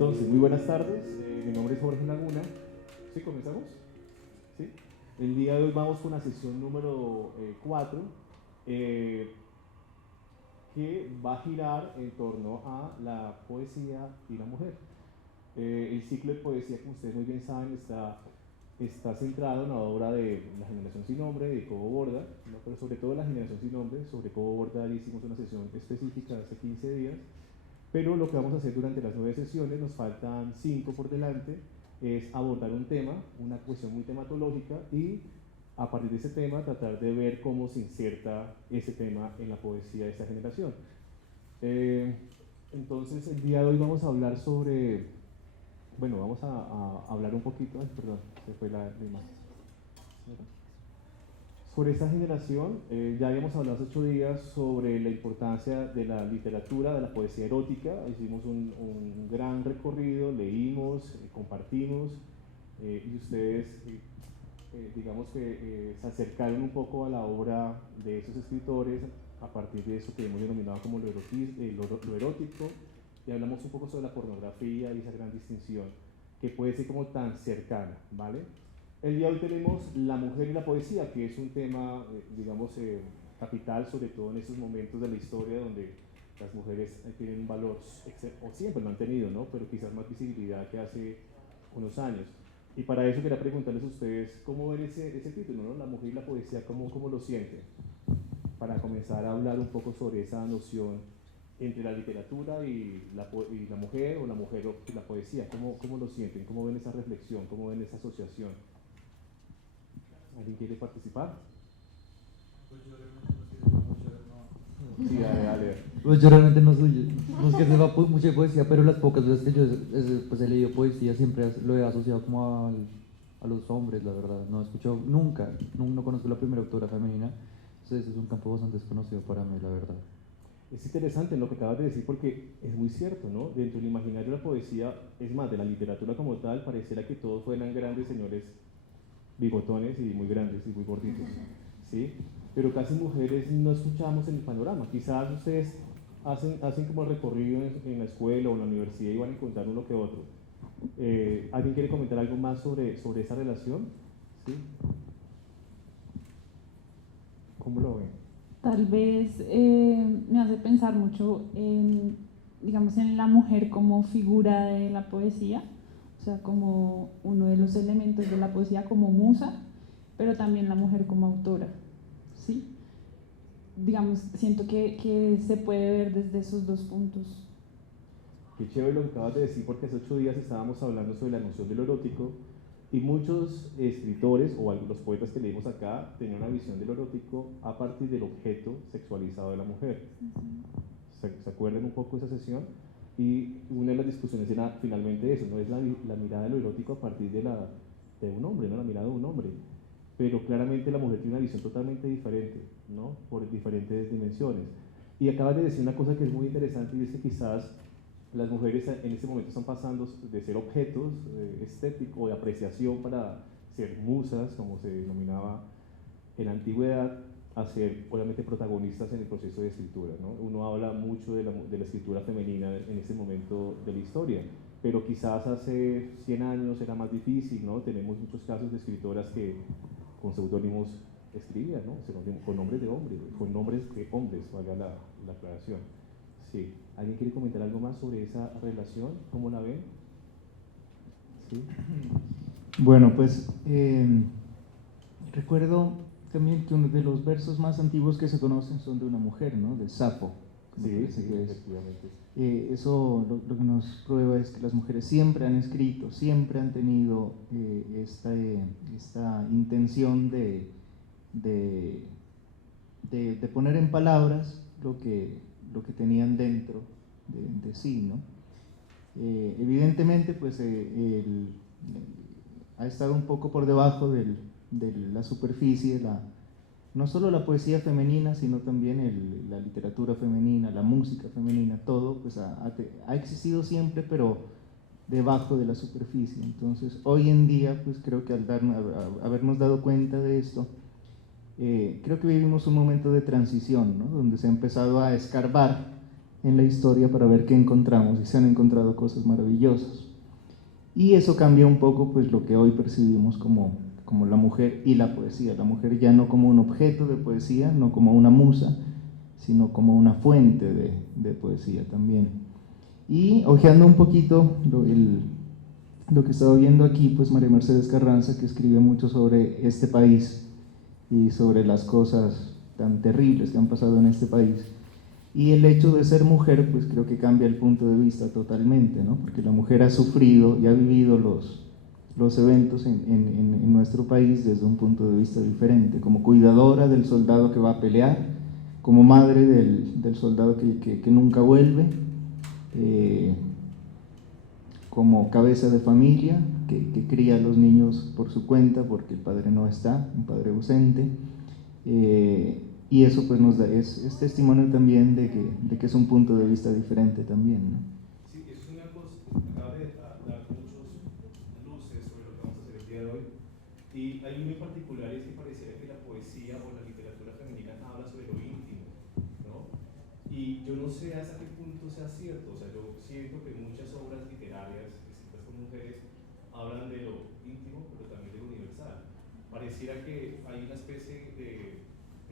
Entonces, muy buenas tardes, mi nombre es Jorge Laguna. ¿Sí, comenzamos? ¿Sí? El día de hoy vamos con la sesión número 4, que va a girar en torno a la poesía y la mujer. El ciclo de poesía, como ustedes muy bien saben, está centrado en la obra de La Generación Sin Nombre, de Cobo Borda, ¿no? Pero sobre todo La Generación Sin Nombre. Sobre Cobo Borda hicimos una sesión específica hace 15 días, pero lo que vamos a hacer durante las 9 sesiones, nos faltan 5 por delante, es abordar un tema, una cuestión muy tematológica, y a partir de ese tema tratar de ver cómo se inserta ese tema en la poesía de esta generación. Entonces, el día de hoy vamos a hablar sobre, bueno, vamos a hablar un poquito, perdón, se fue la imagen. Sobre esta generación. Ya habíamos hablado hace 8 días sobre la importancia de la literatura, de la poesía erótica. Hicimos un gran recorrido, leímos, compartimos, y ustedes, digamos que se acercaron un poco a la obra de esos escritores a partir de eso que hemos denominado como lo erótico, y hablamos un poco sobre la pornografía y esa gran distinción que puede ser como tan cercana, ¿vale? El día de hoy tenemos la mujer y la poesía, que es un tema, digamos, capital, sobre todo en estos momentos de la historia donde las mujeres tienen un valor, o siempre lo han tenido, ¿no? Pero quizás más visibilidad que hace unos años. Y para eso quería preguntarles a ustedes cómo ven ese título, ¿no? La mujer y la poesía, ¿cómo lo sienten? Para comenzar a hablar un poco sobre esa noción entre la literatura y la mujer, o la mujer y la poesía. ¿Cómo lo sienten? ¿Cómo ven esa reflexión? ¿Cómo ven esa asociación? ¿Alguien quiere participar? Pues yo realmente no. Sí, dale. Pues yo realmente no soy, no es que sepa mucha poesía, pero las pocas veces que yo pues he leído poesía siempre lo he asociado como a los hombres, la verdad. No he escuchado nunca, no conozco la primera autora femenina, entonces es un campo bastante desconocido para mí, la verdad. Es interesante lo que acabas de decir, porque es muy cierto, ¿no? Dentro del imaginario de la poesía, es más, de la literatura como tal, pareciera que todos fueran grandes señores bigotones y muy grandes y muy gorditos, ¿sí? Pero casi mujeres no escuchamos en el panorama. Quizás ustedes hacen como el recorrido en la escuela o en la universidad y van a encontrar uno que otro. ¿Alguien quiere comentar algo más sobre esa relación? ¿Sí? ¿Cómo lo ven? Tal vez me hace pensar mucho en, digamos, en la mujer como figura de la poesía, o sea, como uno de los elementos de la poesía como musa, pero también la mujer como autora, ¿sí? Digamos, siento que se puede ver desde esos dos puntos. Qué chévere lo que acabas de decir, porque hace 8 días estábamos hablando sobre la noción de lo erótico, y muchos escritores o los poetas que leímos acá tenían una visión de lo erótico a partir del objeto sexualizado de la mujer. ¿Se acuerdan un poco de esa sesión? Y una de las discusiones era finalmente eso, no es la mirada de lo erótico a partir de un hombre, ¿no? La mirada de un hombre. Pero claramente la mujer tiene una visión totalmente diferente, ¿no? Por diferentes dimensiones. Y acabas de decir una cosa que es muy interesante, y es que quizás las mujeres en este momento están pasando de ser objetos estéticos, de apreciación, para ser musas, como se denominaba en la antigüedad, a ser obviamente protagonistas en el proceso de escritura, ¿no? Uno habla mucho de la escritura femenina en este momento de la historia, pero quizás hace 100 años era más difícil, ¿no? Tenemos muchos casos de escritoras que con seudónimos escribían, ¿no? Con nombres de hombres, valga la aclaración. Sí. ¿Alguien quiere comentar algo más sobre esa relación? ¿Cómo la ven? Sí. Bueno, pues recuerdo también que uno de los versos más antiguos que se conocen son de una mujer, ¿no? De Sapo. Sí, efectivamente. Eso lo que nos prueba es que las mujeres siempre han escrito, siempre han tenido esta intención de poner en palabras lo que tenían dentro de sí, ¿no? Evidentemente, pues ha estado un poco por debajo de la superficie, no solo la poesía femenina, sino también la literatura femenina, la música femenina, todo pues ha existido siempre, pero debajo de la superficie. Entonces, hoy en día, pues creo que al habernos dado cuenta de esto, creo que vivimos un momento de transición, ¿no? Donde se ha empezado a escarbar en la historia para ver qué encontramos, y se han encontrado cosas maravillosas. Y eso cambia un poco pues lo que hoy percibimos como la mujer y la poesía. La mujer ya no como un objeto de poesía, no como una musa, sino como una fuente de poesía también. Y hojeando un poquito lo que estaba viendo aquí, pues María Mercedes Carranza, que escribe mucho sobre este país y sobre las cosas tan terribles que han pasado en este país. Y el hecho de ser mujer, pues creo que cambia el punto de vista totalmente, ¿no? Porque la mujer ha sufrido y ha vivido los eventos en nuestro país desde un punto de vista diferente, como cuidadora del soldado que va a pelear, como madre del soldado que nunca vuelve, como cabeza de familia que cría a los niños por su cuenta porque el padre no está, un padre ausente. Y eso pues nos da, es testimonio también de que es un punto de vista diferente también, ¿no? Sí, es una cosa, acaba de dar muchas luces sobre lo que vamos a hacer el día de hoy, y hay uno en particular, es que pareciera que la poesía o la literatura femenina habla sobre lo íntimo, ¿no? Y yo no sé hasta qué punto sea cierto, o sea, yo siento que muchas obras literarias escritas por mujeres hablan de lo íntimo, pero también de lo universal. Pareciera que hay una especie de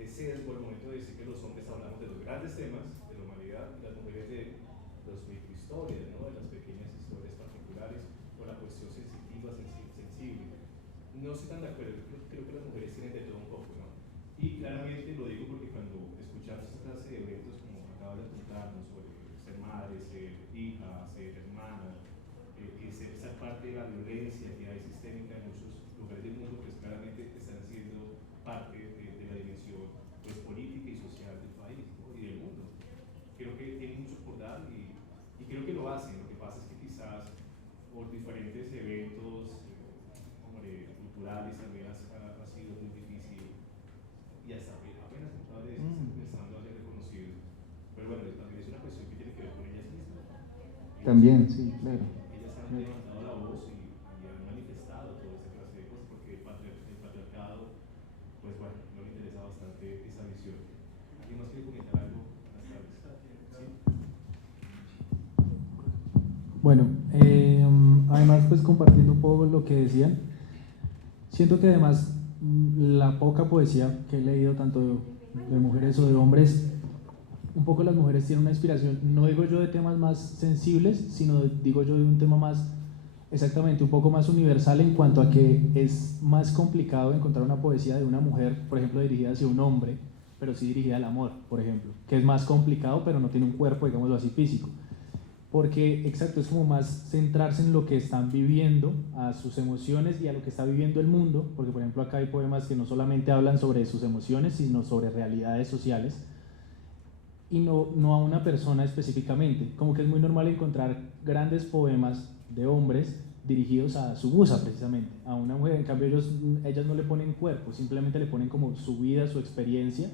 sesgo al momento de decir que los hombres hablamos de los grandes temas de la humanidad y las mujeres de las microhistorias, ¿no? De las pequeñas historias particulares o la cuestión sensitiva, sensible. No estoy tan de acuerdo, creo que las mujeres tienen de todo un poco, ¿no? Y claramente lo digo porque cuando escuchamos esta clase de eventos como acaba de contarnos sobre ser madre, ser hija, ser hermana, ser parte de la violencia que hay sistémica en muchos lugares del mundo, pues claramente están siendo parte de la dimensión pues, política y social del país, ¿no? Y del mundo. Creo que tiene mucho por dar y creo que lo hacen. Lo que pasa es que quizás por diferentes eventos culturales también ha sido muy difícil y hasta apenas empezando a ser reconocido. Pero bueno, también es una cuestión que tiene que ver con ellas mismas. También, sí, claro. Ellas han levantado la voz y han manifestado toda esa clase de cosas porque el patriarcado, pues bueno, no le interesa bastante esa visión. ¿Alguien más quiere comentar algo? Buenas tardes. ¿Sí? Bueno, además pues compartiendo un poco lo que decían, siento que además la poca poesía que he leído tanto de mujeres o de hombres, un poco las mujeres tienen una inspiración, no digo yo de temas más sensibles, sino digo yo de un tema más, exactamente, un poco más universal en cuanto a que es más complicado encontrar una poesía de una mujer, por ejemplo, dirigida hacia un hombre, pero sí dirigida al amor, por ejemplo, que es más complicado, pero no tiene un cuerpo, digámoslo así, físico. Porque, exacto, es como más centrarse en lo que están viviendo, a sus emociones y a lo que está viviendo el mundo, porque por ejemplo acá hay poemas que no solamente hablan sobre sus emociones, sino sobre realidades sociales, y no a una persona específicamente. Como que es muy normal encontrar grandes poemas de hombres dirigidos a su musa precisamente, a una mujer. En cambio ellas no le ponen cuerpo, simplemente le ponen como su vida, su experiencia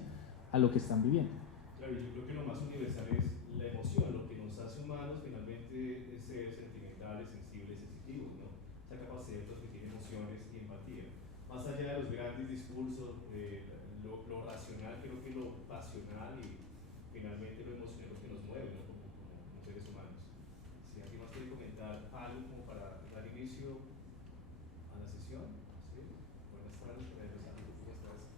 a lo que están viviendo. Claro, yo creo que lo más universal es la emoción, lo que nos hace humanos finalmente es ser sentimentales, sensibles, sensitivos, ¿no? Esa capacidad de transmitir emociones y empatía. Más allá de los grandes discursos, de lo racional, creo que lo pasional y finalmente lo emocional es lo que nos mueve, ¿no? Como seres humanos. Si alguien más quiere comentar algo como para dar inicio a la sesión. ¿Sí? Buenas tardes, ¿cómo estás?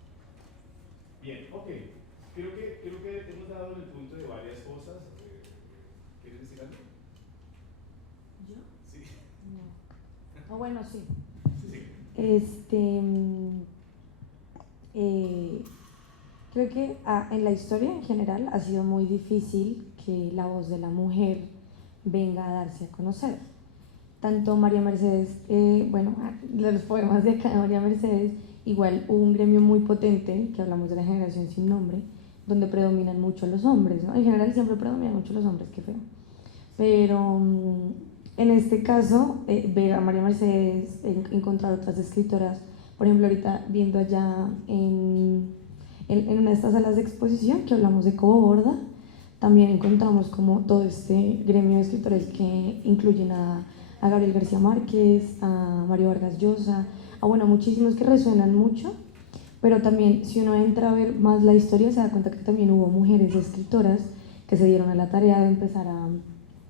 Bien, ok. Creo que hemos dado el punto de varias cosas. ¿Quieres decir algo? ¿Yo? Sí. No. Oh, bueno, sí. Sí. Creo que en la historia en general ha sido muy difícil que la voz de la mujer venga a darse a conocer. Tanto María Mercedes, de los poemas de acá de María Mercedes, igual hubo un gremio muy potente, que hablamos de la generación sin nombre, donde predominan mucho los hombres, ¿no? En general siempre predominan mucho los hombres, qué feo. Pero en este caso, ver a María Mercedes, encontrar otras escritoras, por ejemplo, ahorita viendo allá en una de estas salas de exposición que hablamos de Cobo Borda, también encontramos como todo este gremio de escritores que incluyen a Gabriel García Márquez, a Mario Vargas Llosa, muchísimos que resuenan mucho, pero también si uno entra a ver más la historia se da cuenta que también hubo mujeres escritoras que se dieron a la tarea de empezar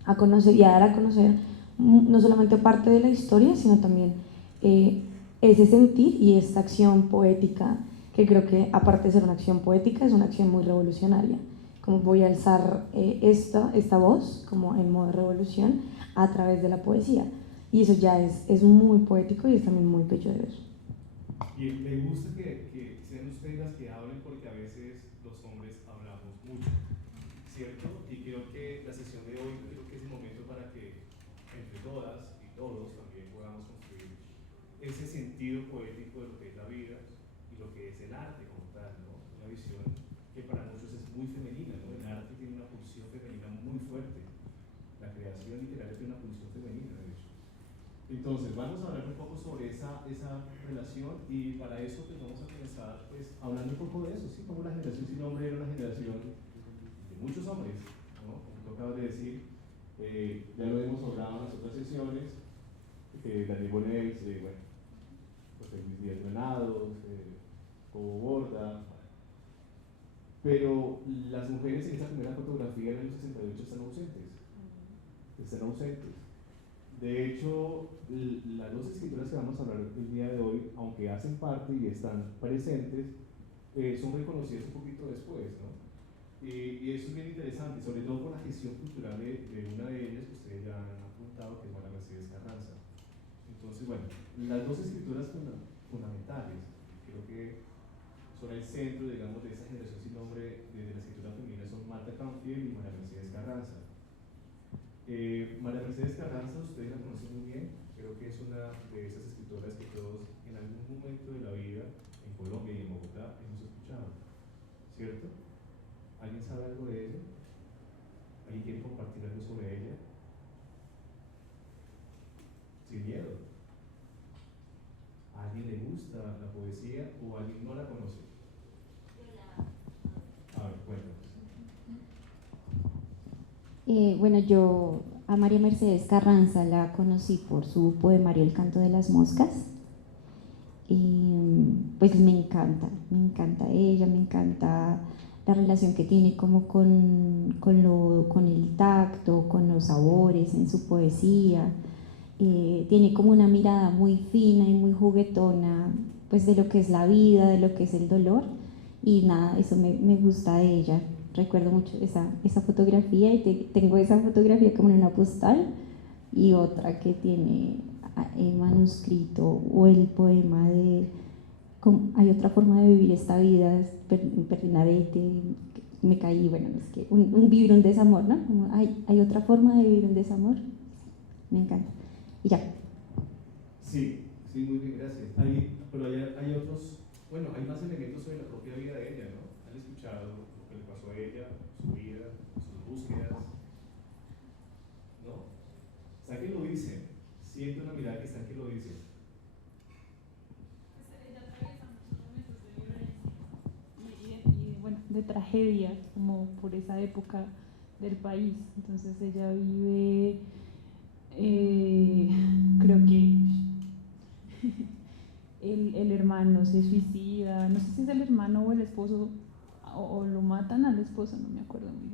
a conocer y a dar a conocer no solamente parte de la historia, sino también ese sentir y esta acción poética, que creo que aparte de ser una acción poética, es una acción muy revolucionaria. Como voy a alzar esta voz como en modo de revolución a través de la poesía. Y eso ya es muy poético y es también muy bello de ver. Y me gusta que sean ustedes las que hablen, porque a veces los hombres hablamos mucho, ¿cierto? Y creo que la sesión de hoy creo que es el momento para que entre todas y todos también podamos construir ese sentido poético de lo que es la vida y lo que es el arte como tal, ¿no? Una visión que para muchos es muy femenina, ¿no? El arte tiene una pulsión femenina muy fuerte. La creación literaria tiene una pulsión femenina, de hecho. Entonces, vamos a hablar un poco sobre esa relación, y para eso pues vamos a comenzar pues hablando un poco de eso, ¿sí? Como la generación sin hombre era una generación de muchos hombres, ¿no? Como tú acabas de decir, ya lo hemos hablado en las otras sesiones, Daniel Bonet, bueno, José Luis Díaz Granados, Cobo Borda, pero las mujeres en esa primera fotografía en el 68 están ausentes. De hecho, las dos escritoras que vamos a hablar el día de hoy, aunque hacen parte y están presentes, son reconocidas un poquito después, ¿no? Y eso es bien interesante, sobre todo por la gestión cultural de una de ellas, que ustedes ya han apuntado, que es María Mercedes Carranza. Entonces, bueno, las dos escritoras fundamentales, creo que son el centro, digamos, de esa generación sin nombre de la escritura femenina, son Marta Canfield y María Mercedes Carranza. María Mercedes Carranza, ustedes la conocen muy bien, creo que es una de esas escritoras que todos en algún momento de la vida, en Colombia y en Bogotá, hemos escuchado, ¿cierto? ¿Alguien sabe algo de ella? ¿Alguien quiere compartir algo sobre ella? Sin miedo. ¿A alguien le gusta la poesía o a alguien no la conoce? A ver, cuéntanos. Bueno, yo a María Mercedes Carranza la conocí por su poemario El canto de las moscas. Y pues me encanta ella, me encanta la relación que tiene como con el tacto, con los sabores en su poesía. Tiene como una mirada muy fina y muy juguetona, pues de lo que es la vida, de lo que es el dolor, y nada, eso me gusta de ella. Recuerdo mucho esa fotografía, y tengo esa fotografía como en una postal, y otra que tiene el manuscrito o el poema de hay otra forma de vivir esta vida, Pernadete, me caí, bueno, es que un vivir un desamor, ¿no? Como hay otra forma de vivir un desamor, me encanta. Y ya. Sí, muy bien, gracias. Pero hay otros, bueno, hay más elementos sobre la propia vida de ella, ¿no? ¿Han escuchado lo que le pasó a ella, su vida, sus búsquedas? ¿No? ¿Está que lo dice? Siente una mirada que está que lo dice. Ella atraviesa muchos momentos de violencia y bueno, de tragedia, como por esa época del país. Entonces ella vive, creo que el hermano se suicida, no sé si es el hermano o el esposo, o lo matan al esposo, no me acuerdo muy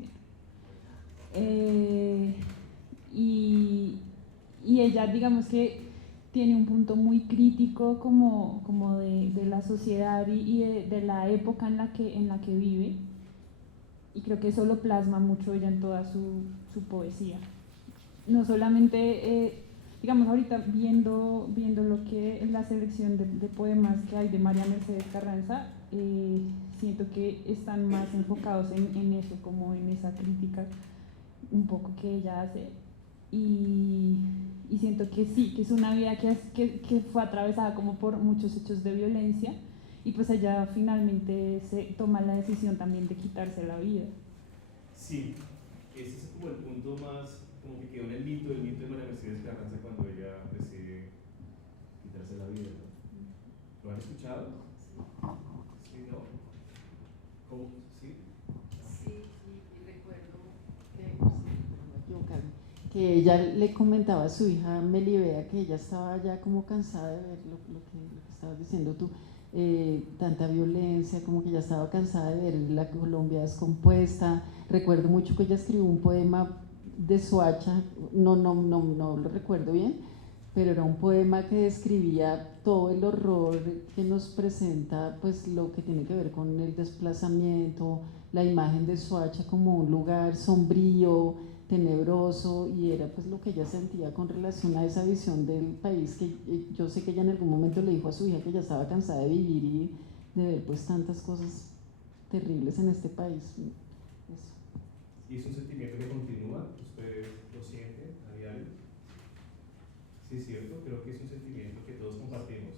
bien. Y ella, digamos que tiene un punto muy crítico como de la sociedad y de la época en la que vive, y creo que eso lo plasma mucho ella en toda su poesía. No solamente, digamos, ahorita viendo lo que la selección de poemas que hay de María Mercedes Carranza, siento que están más enfocados en eso, como en esa crítica un poco que ella hace, y siento que sí, que es una vida que fue atravesada como por muchos hechos de violencia, y pues ella finalmente se toma la decisión también de quitarse la vida. Sí, ese es como el punto más, como que quedó en el mito de María Mercedes Carranza cuando ella decide quitarse la vida, ¿no? ¿Lo han escuchado? Sí, ¿no? ¿Cómo? ¿Sí? Sí, y recuerdo que ella le comentaba a su hija Melibea que ella estaba ya como cansada de ver lo que estabas diciendo tú, tanta violencia, como que ya estaba cansada de ver la Colombia descompuesta. Recuerdo mucho que ella escribió un poema de Soacha, no lo recuerdo bien, pero era un poema que describía todo el horror que nos presenta, pues lo que tiene que ver con el desplazamiento, la imagen de Soacha como un lugar sombrío, tenebroso, y era pues lo que ella sentía con relación a esa visión del país, que yo sé que ella en algún momento le dijo a su hija que ya estaba cansada de vivir y de ver pues tantas cosas terribles en este país. Eso. ¿Y es un sentimiento que continúa? ¿Ustedes lo sienten a diario? Sí, es cierto, creo que es un sentimiento que todos compartimos.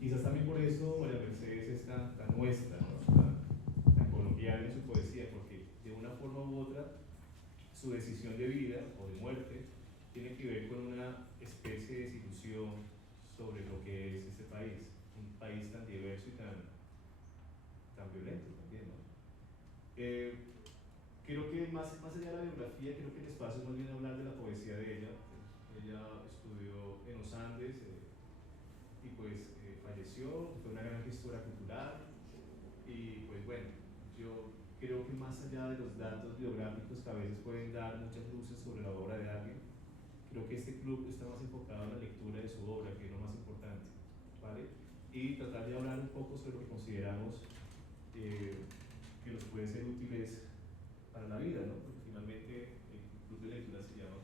Quizás también por eso María Mercedes es tan nuestra, ¿no? tan colombiana en su poesía, porque de una forma u otra su decisión de vida o de muerte tiene que ver con una especie de desilusión sobre lo que es este país, un país tan diverso y tan violento también, ¿no? Creo que más allá de la biografía, creo que el espacio es más bien hablar de la poesía de ella. Ella estudió en los Andes y pues falleció, fue una gran gestora cultural y pues bueno, yo creo que más allá de los datos biográficos que a veces pueden dar muchas luces sobre la obra de alguien, creo que este club está más enfocado en la lectura de su obra, que es lo más importante, ¿vale? Y tratar de hablar un poco sobre lo que consideramos que nos puede ser útiles para la vida, ¿no? Porque finalmente el club de lectura se llama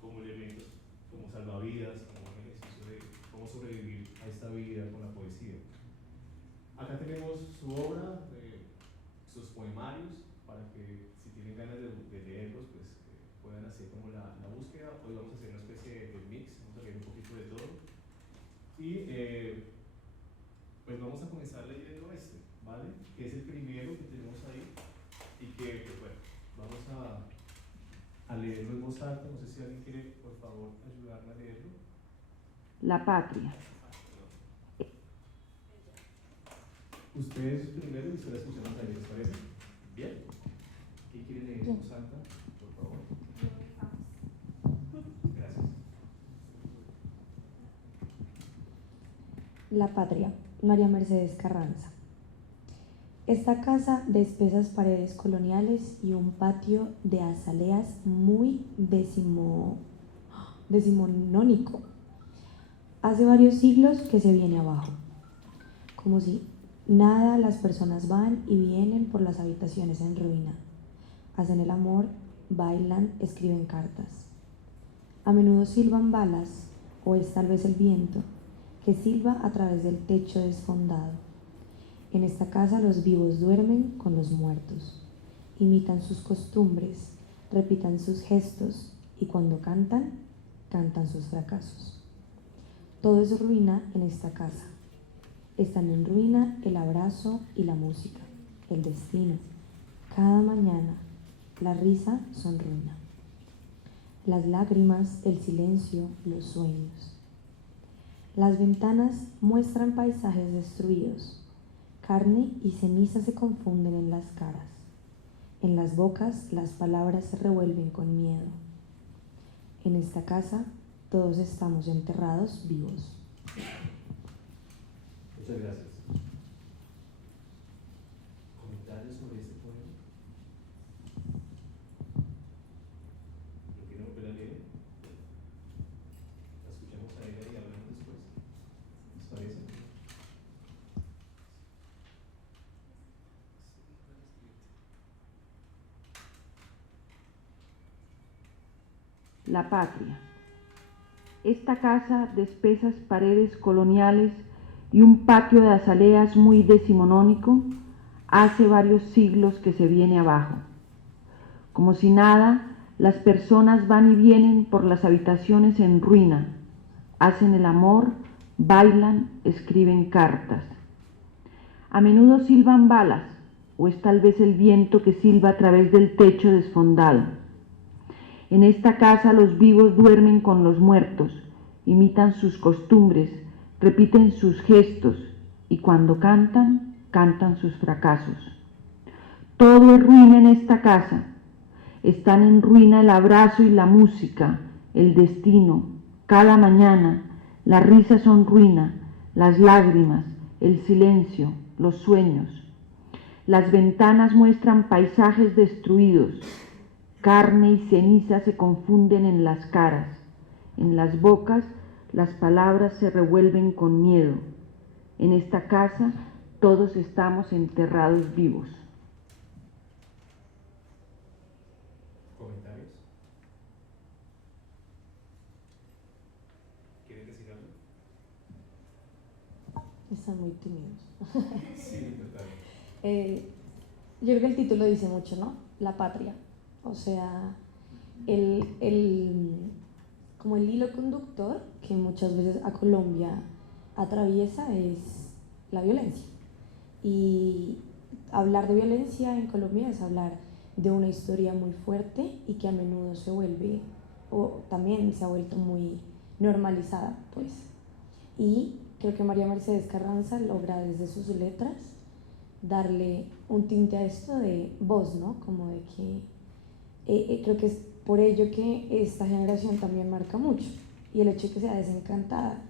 como elementos, como salvavidas, como un ejercicio de cómo sobrevivir a esta vida con la poesía. Acá tenemos su obra, sus poemarios, para que si tienen ganas de leerlos, pues puedan hacer como la búsqueda. Hoy vamos a hacer una especie de mix, vamos a leer un poquito de todo. Y pues vamos a comenzar leyendo este, ¿vale? Que es el primero que tenemos ahí y que, pues bueno, vamos a leerlo en voz alta. No sé si alguien quiere, por favor, ayudarme a leerlo. La patria. Ustedes primero y ustedes escuchamos ahí, ¿les parece? Bien. ¿Quién quiere leer en voz alta, por favor? Gracias. La patria, María Mercedes Carranza. Esta casa de espesas paredes coloniales y un patio de azaleas muy decimonónico. Hace varios siglos que se viene abajo. Como si nada, las personas van y vienen por las habitaciones en ruina. Hacen el amor, bailan, escriben cartas. A menudo silban balas, o es tal vez el viento, que silba a través del techo desfondado. En esta casa los vivos duermen con los muertos, imitan sus costumbres, repitan sus gestos y cuando cantan, cantan sus fracasos. Todo es ruina en esta casa. Están en ruina el abrazo y la música, el destino. Cada mañana, la risa son ruina. Las lágrimas, el silencio, los sueños. Las ventanas muestran paisajes destruidos. Carne y ceniza se confunden en las caras. En las bocas las palabras se revuelven con miedo. En esta casa todos estamos enterrados vivos. Muchas gracias. ¿Comentarios sobre este poema? ¿Lo quieren volver a leer? La escuchamos a ella y hablamos después. ¿Les parece? La patria. Esta casa de espesas paredes coloniales y un patio de azaleas muy decimonónico, hace varios siglos que se viene abajo. Como si nada, las personas van y vienen por las habitaciones en ruina, hacen el amor, bailan, escriben cartas. A menudo silban balas, o es tal vez el viento que silba a través del techo desfondado. En esta casa los vivos duermen con los muertos, imitan sus costumbres, repiten sus gestos y cuando cantan, cantan sus fracasos. Todo es ruina en esta casa. Están en ruina el abrazo y la música, el destino. Cada mañana las risas son ruina, las lágrimas, el silencio, los sueños. Las ventanas muestran paisajes destruidos. Carne y ceniza se confunden en las caras. En las bocas las palabras se revuelven con miedo. En esta casa todos estamos enterrados vivos. ¿Comentarios? ¿Quieren decir algo? Están muy tímidos. Sí, total. Yo creo que el título dice mucho, ¿no? La patria. O sea, como el hilo conductor que muchas veces a Colombia atraviesa es la violencia. Y hablar de violencia en Colombia es hablar de una historia muy fuerte y que a menudo se vuelve, o también se ha vuelto muy normalizada, pues. Y creo que María Mercedes Carranza logra desde sus letras darle un tinte a esto de voz, ¿no? Como de que creo que es por ello que esta generación también marca mucho. Y el hecho de que sea desencantada,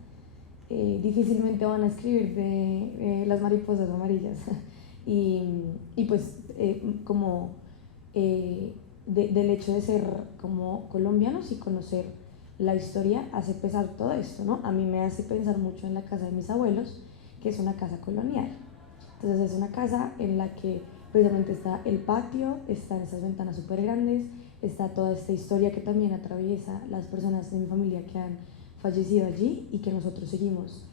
difícilmente van a escribir de las mariposas amarillas. y pues como del hecho de ser como colombianos y conocer la historia hace pesar todo esto, ¿no? A mí me hace pensar mucho en la casa de mis abuelos, que es una casa colonial. Entonces es una casa en la que precisamente está el patio, están esas ventanas súper grandes, está toda esta historia que también atraviesa las personas de mi familia que han fallecido allí y que nosotros seguimos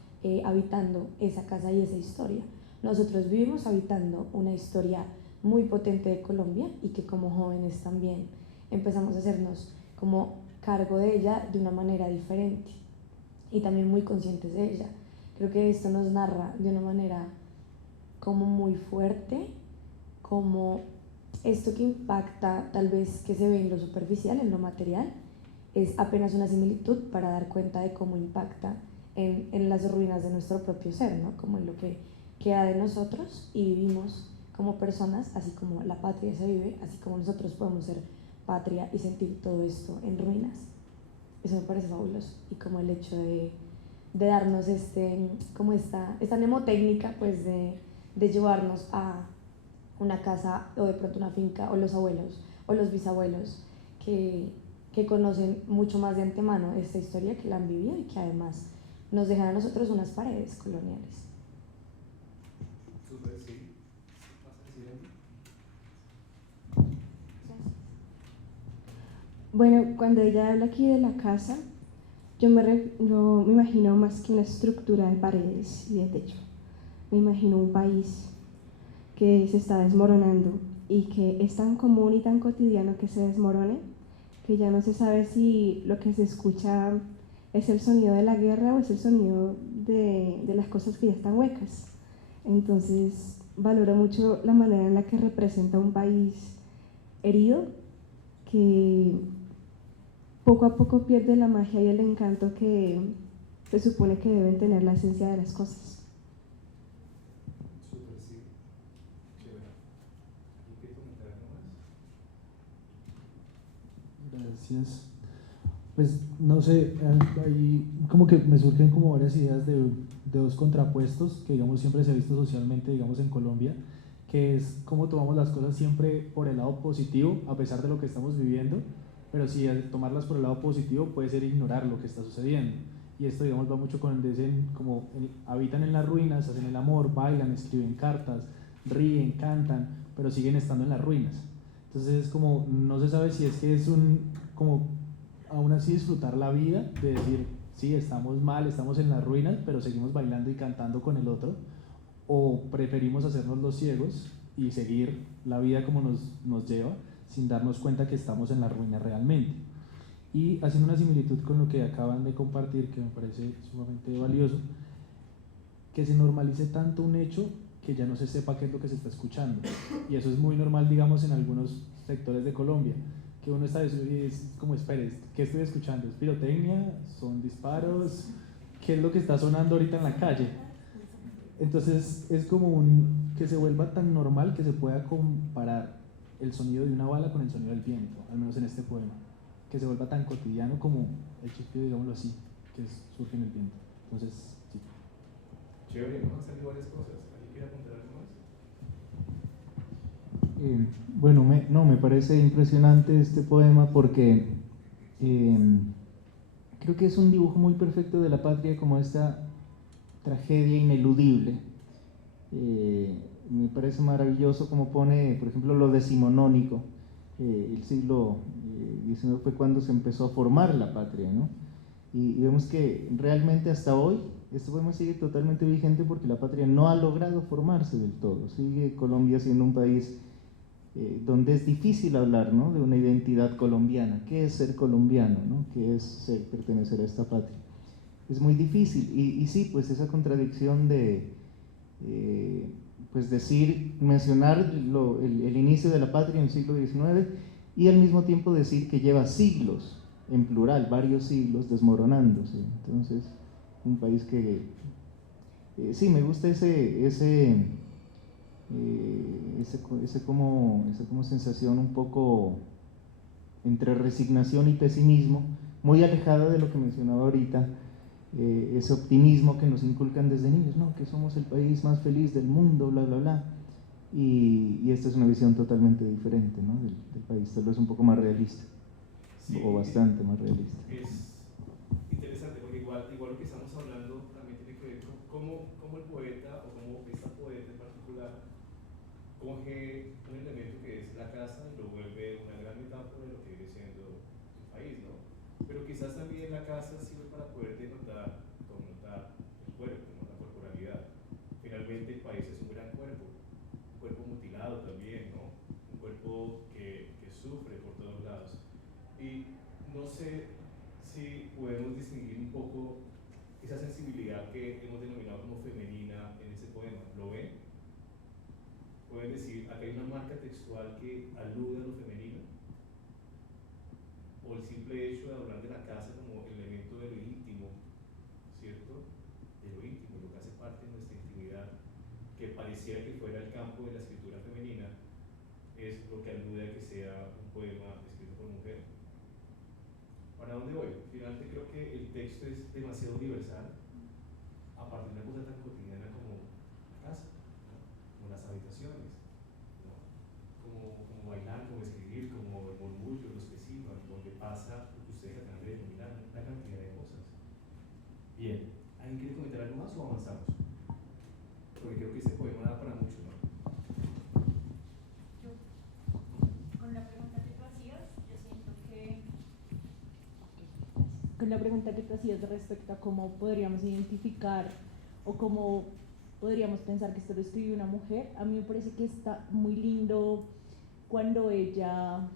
habitando esa casa y esa historia. Nosotros vivimos habitando una historia muy potente de Colombia y que como jóvenes también empezamos a hacernos como cargo de ella de una manera diferente y también muy conscientes de ella. Creo que esto nos narra de una manera como muy fuerte, como esto que impacta tal vez que se ve en lo superficial, en lo material, es apenas una similitud para dar cuenta de cómo impacta en las ruinas de nuestro propio ser, ¿no? Como en lo que queda de nosotros y vivimos como personas, así como la patria se vive, así como nosotros podemos ser patria y sentir todo esto en ruinas. Eso me parece fabuloso y como el hecho de darnos como esta mnemotécnica pues de llevarnos a una casa o de pronto una finca o los abuelos o los bisabuelos que conocen mucho más de antemano esta historia, que la han vivido y que además nos dejan a nosotros unas paredes coloniales. Súper, sí. ¿Vas a decir algo? Bueno, cuando ella habla aquí de la casa, yo me imagino más que una estructura de paredes y de techo. Me imagino un país que se está desmoronando y que es tan común y tan cotidiano que se desmorone que ya no se sabe si lo que se escucha es el sonido de la guerra o es el sonido de las cosas que ya están huecas. Entonces valoro mucho la manera en la que representa un país herido que poco a poco pierde la magia y el encanto que se supone que deben tener la esencia de las cosas. Súper, sí. Chévere. ¿Y qué comentar algo más? Gracias. Pues no sé, ahí como que me surgen como varias ideas de dos contrapuestos que digamos siempre se ha visto socialmente, digamos en Colombia, que es cómo tomamos las cosas siempre por el lado positivo a pesar de lo que estamos viviendo, pero si al tomarlas por el lado positivo puede ser ignorar lo que está sucediendo. Y esto digamos va mucho con el dicen como habitan en las ruinas, hacen el amor, bailan, escriben cartas, ríen, cantan, pero siguen estando en las ruinas. Entonces es como, no se sabe si es que es como aún así disfrutar la vida, de decir, sí, estamos mal, estamos en las ruinas, pero seguimos bailando y cantando con el otro, o preferimos hacernos los ciegos y seguir la vida como nos lleva, sin darnos cuenta que estamos en la ruina realmente. Y haciendo una similitud con lo que acaban de compartir, que me parece sumamente valioso, que se normalice tanto un hecho que ya no se sepa qué es lo que se está escuchando. Y eso es muy normal, digamos, en algunos sectores de Colombia, que uno está es como, espere, ¿qué estoy escuchando? ¿Es pirotecnia? ¿Son disparos? ¿Qué es lo que está sonando ahorita en la calle? Entonces es como que se vuelva tan normal que se pueda comparar el sonido de una bala con el sonido del viento, al menos en este poema, que se vuelva tan cotidiano como el chiste, digámoslo así, que surge en el viento. Entonces, sí. Chévere, ¿no? Han salido varias cosas. ¿Alguien quiere apuntar algo más? Bueno, me parece impresionante este poema porque creo que es un dibujo muy perfecto de la patria como esta tragedia ineludible. Me parece maravilloso como pone, por ejemplo, lo decimonónico. El siglo XIX fue cuando se empezó a formar la patria, ¿no? Y vemos que realmente hasta hoy este poema sigue totalmente vigente porque la patria no ha logrado formarse del todo. Sigue Colombia siendo un país donde es difícil hablar, ¿no?, de una identidad colombiana. ¿Qué es ser colombiano, ¿no? ¿Qué es pertenecer a esta patria? Es muy difícil. Y sí, pues esa contradicción de pues mencionar el inicio de la patria en el siglo XIX y al mismo tiempo decir que lleva siglos, en plural, varios siglos desmoronándose. Entonces, un país que sí, me gusta esa como sensación un poco entre resignación y pesimismo, muy alejada de lo que mencionaba ahorita, ese optimismo que nos inculcan desde niños, ¿no?, que somos el país más feliz del mundo, bla, bla, bla. Y esta es una visión totalmente diferente, ¿no?, del país, tal vez un poco más realista, Sí, o bastante más realista. Es interesante porque igual lo que estamos hablando también tiene que ver con cómo el poeta o cómo esta poeta en particular coge un elemento que es la casa y lo vuelve una gran metáfora de lo que viene siendo el país, ¿no? Pero quizás también la casa sirve para poder connotar el cuerpo, ¿no?, la corporalidad. Finalmente el país es un gran cuerpo, un cuerpo mutilado también, ¿no? Un cuerpo que sufre por todos lados. Y no sé si podemos distinguir un poco esa sensibilidad que hemos denominado como femenina en ese poema. ¿Lo ven? Pueden decir, acá hay una marca textual que alude a lo femenino, o el simple hecho de hablar de la casa como elemento de lo íntimo, ¿cierto? De lo íntimo, lo que hace parte de nuestra intimidad, que pareciera que fuera el campo de la escritura femenina, es lo que alude a que sea un poema escrito por mujer. ¿Para dónde voy? Finalmente creo que el texto es demasiado universal, a partir de una cosa tan cotidiana como la casa, ¿no?, como las habitaciones, ¿no?, como bailar, como escribir, como el murmullo, los vecinos, donde pasa lo que ustedes acaban de denominar, una cantidad de cosas. Bien, ¿alguien quiere comentar algo más o avanzamos? Porque creo que este poema da para mucho, ¿no? Con la pregunta que tú hacías, yo siento que con la pregunta que tú hacías respecto a cómo podríamos identificar o cómo podríamos pensar que esto lo escribió una mujer, a mí me parece que está muy lindo cuando ella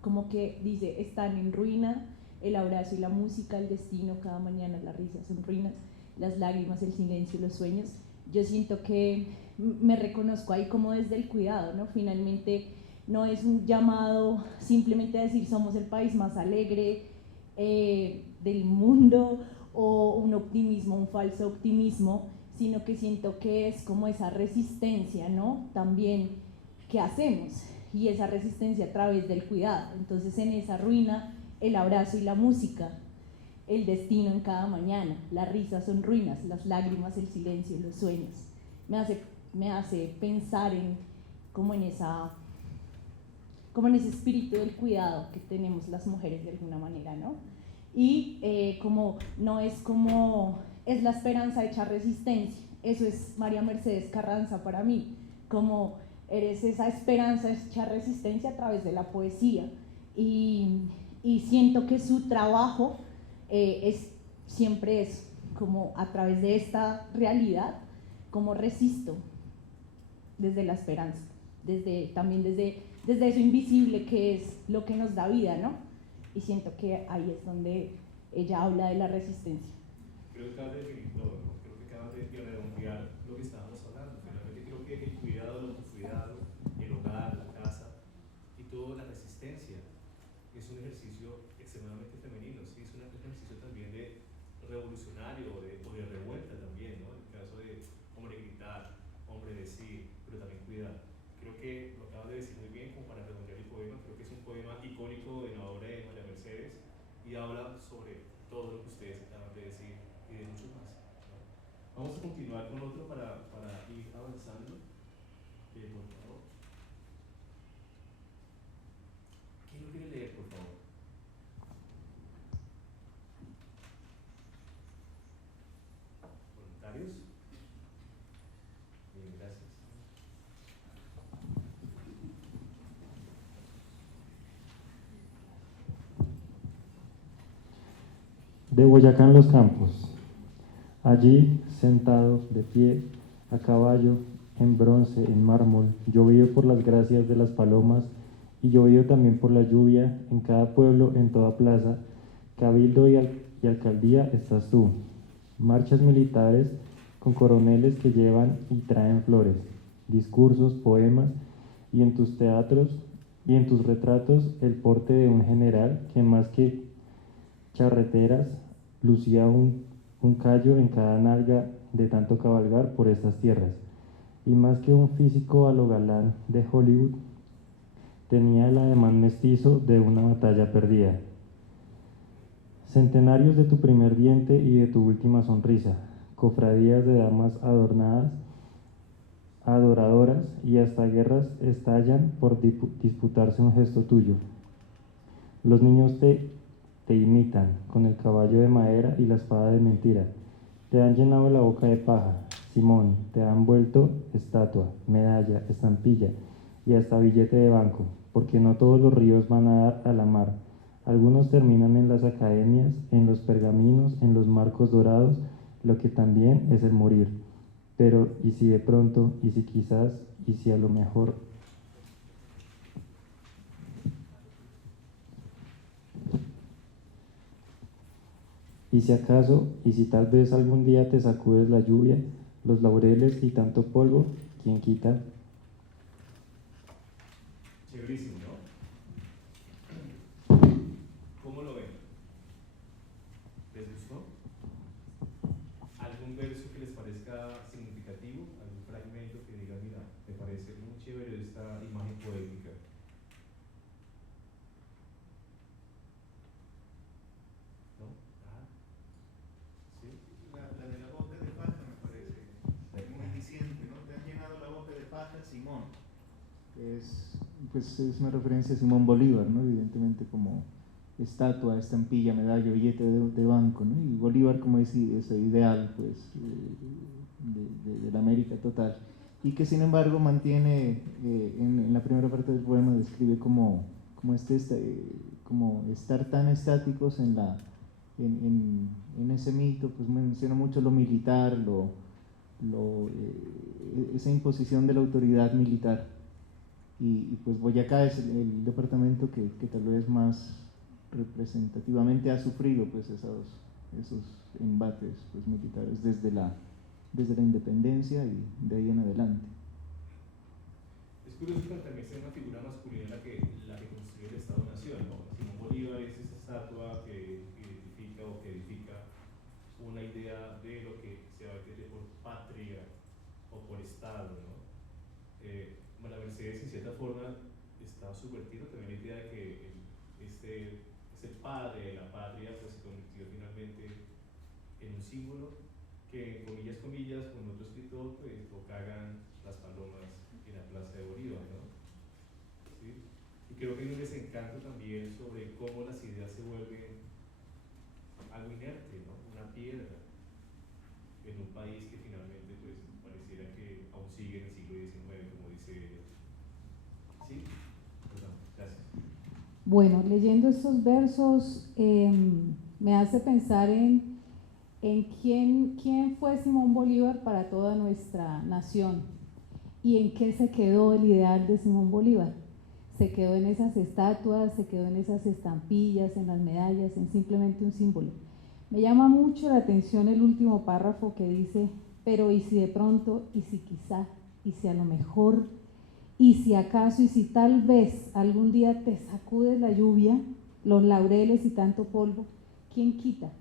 como que dice, están en ruina, el abrazo y la música, el destino, cada mañana las risas son ruinas, las lágrimas, el silencio y los sueños. Yo siento que me reconozco ahí como desde el cuidado, ¿no? Finalmente no es un llamado simplemente a decir somos el país más alegre del mundo o un optimismo, un falso optimismo, sino que siento que es como esa resistencia, ¿no? También que hacemos, y esa resistencia a través del cuidado. Entonces en esa ruina el abrazo y la música, el destino en cada mañana, las risas son ruinas, las lágrimas, el silencio y los sueños. Me hace pensar como en ese espíritu del cuidado que tenemos las mujeres de alguna manera, ¿no? Y como no es como, es la esperanza hecha resistencia. Eso es María Mercedes Carranza para mí, como eres esa esperanza hecha resistencia a través de la poesía. Y siento que su trabajo siempre es como a través de esta realidad, como resisto desde la esperanza, también desde eso invisible que es lo que nos da vida, ¿no? Y siento que ahí es donde ella habla de la resistencia. Creo que acabas de definir todo, ¿no? Creo que acabas de redondear lo que estábamos hablando. Finalmente creo que el cuidado, el autocuidado, el hogar, la casa y toda la resistencia es un ejercicio extremadamente femenino, ¿sí? Es un ejercicio también de revolucionario o de revuelta también, ¿no? En el caso de hombre gritar, hombre decir, pero también cuidar. Creo que lo acabas de decir muy bien como para redondear el poema. Creo que es un poema icónico de la obra de María Mercedes y habla sobre todo lo que ustedes acaban de decir y de mucho más, ¿no? Vamos a continuar con otro para ir avanzando. Por favor. ¿Quién lo quiere leer, por favor? ¿Voluntarios? Bien, gracias. De Boyacá en los campos. Allí, sentado, de pie, a caballo, en bronce, en mármol, llovido por las gracias de las palomas y llovido también por la lluvia, en cada pueblo, en toda plaza, cabildo y alcaldía estás tú. Marchas militares con coroneles que llevan y traen flores, discursos, poemas, y en tus teatros y en tus retratos el porte de un general que más que charreteras lucía un callo en cada nalga de tanto cabalgar por estas tierras, y más que un físico a lo galán de Hollywood, tenía el ademán mestizo de una batalla perdida. Centenarios de tu primer diente y de tu última sonrisa, cofradías de damas adornadas, adoradoras, y hasta guerras estallan por disputarse un gesto tuyo. Los niños te imitan con el caballo de madera y la espada de mentira. Te han llenado la boca de paja, Simón, te han vuelto estatua, medalla, estampilla y hasta billete de banco, porque no todos los ríos van a dar a la mar. Algunos terminan en las academias, en los pergaminos, en los marcos dorados, lo que también es el morir. Pero, ¿y si de pronto, y si quizás, y si a lo mejor? Y si acaso, y si tal vez algún día te sacudes la lluvia, los laureles y tanto polvo, ¿quién quita? Chéverísimo, ¿no? ¿Cómo lo ven? ¿Les gustó? ¿Algún verso que les parezca significativo? ¿Algún fragmento que diga, mira, me parece muy chévere esta imagen poética? ¿No? ¿Ah? ¿Sí? La de la boca de paja me parece muy diciente, ¿no? Te han llenado la boca de paja, Simón. Pues es una referencia a Simón Bolívar, ¿no? Evidentemente como estatua, estampilla, medalla, billete de banco, ¿no? Y Bolívar como ese ideal, pues, de la América total. Y que sin embargo mantiene, en la primera parte del poema describe como estar tan estáticos en ese mito, pues menciona mucho lo militar, esa imposición de la autoridad militar. Y pues Boyacá es el departamento que tal vez más representativamente ha sufrido pues esos embates pues militares desde la independencia y de ahí en adelante. Es curioso que también sea una figura masculina la que construye el Estado-Nación, ¿no? Simón Bolívar es esa estatua que identifica o que edifica una idea de lo que se va a entender por patria o por Estado, ¿no? Bueno, Mercedes en cierta forma está subvertido también la idea de que ese padre de la patria pues se convirtió finalmente en un símbolo que, comillas, con otro escritor, pues lo cagan las palomas en la plaza de Bolívar, ¿no? ¿Sí? Y creo que hay un desencanto también sobre cómo las ideas se vuelven algo inerte, ¿no? Una piedra en un país que finalmente pues pareciera que aún sigue en el siglo XIX, como dice ella. ¿Sí? Perdón, gracias. Bueno, leyendo estos versos me hace pensar en quién fue Simón Bolívar para toda nuestra nación y en qué se quedó el ideal de Simón Bolívar. Se quedó en esas estatuas, se quedó en esas estampillas, en las medallas, en simplemente un símbolo. Me llama mucho la atención el último párrafo que dice, pero y si de pronto, y si quizá, y si a lo mejor, y si acaso, y si tal vez algún día te sacudes la lluvia, los laureles y tanto polvo, ¿quién quita?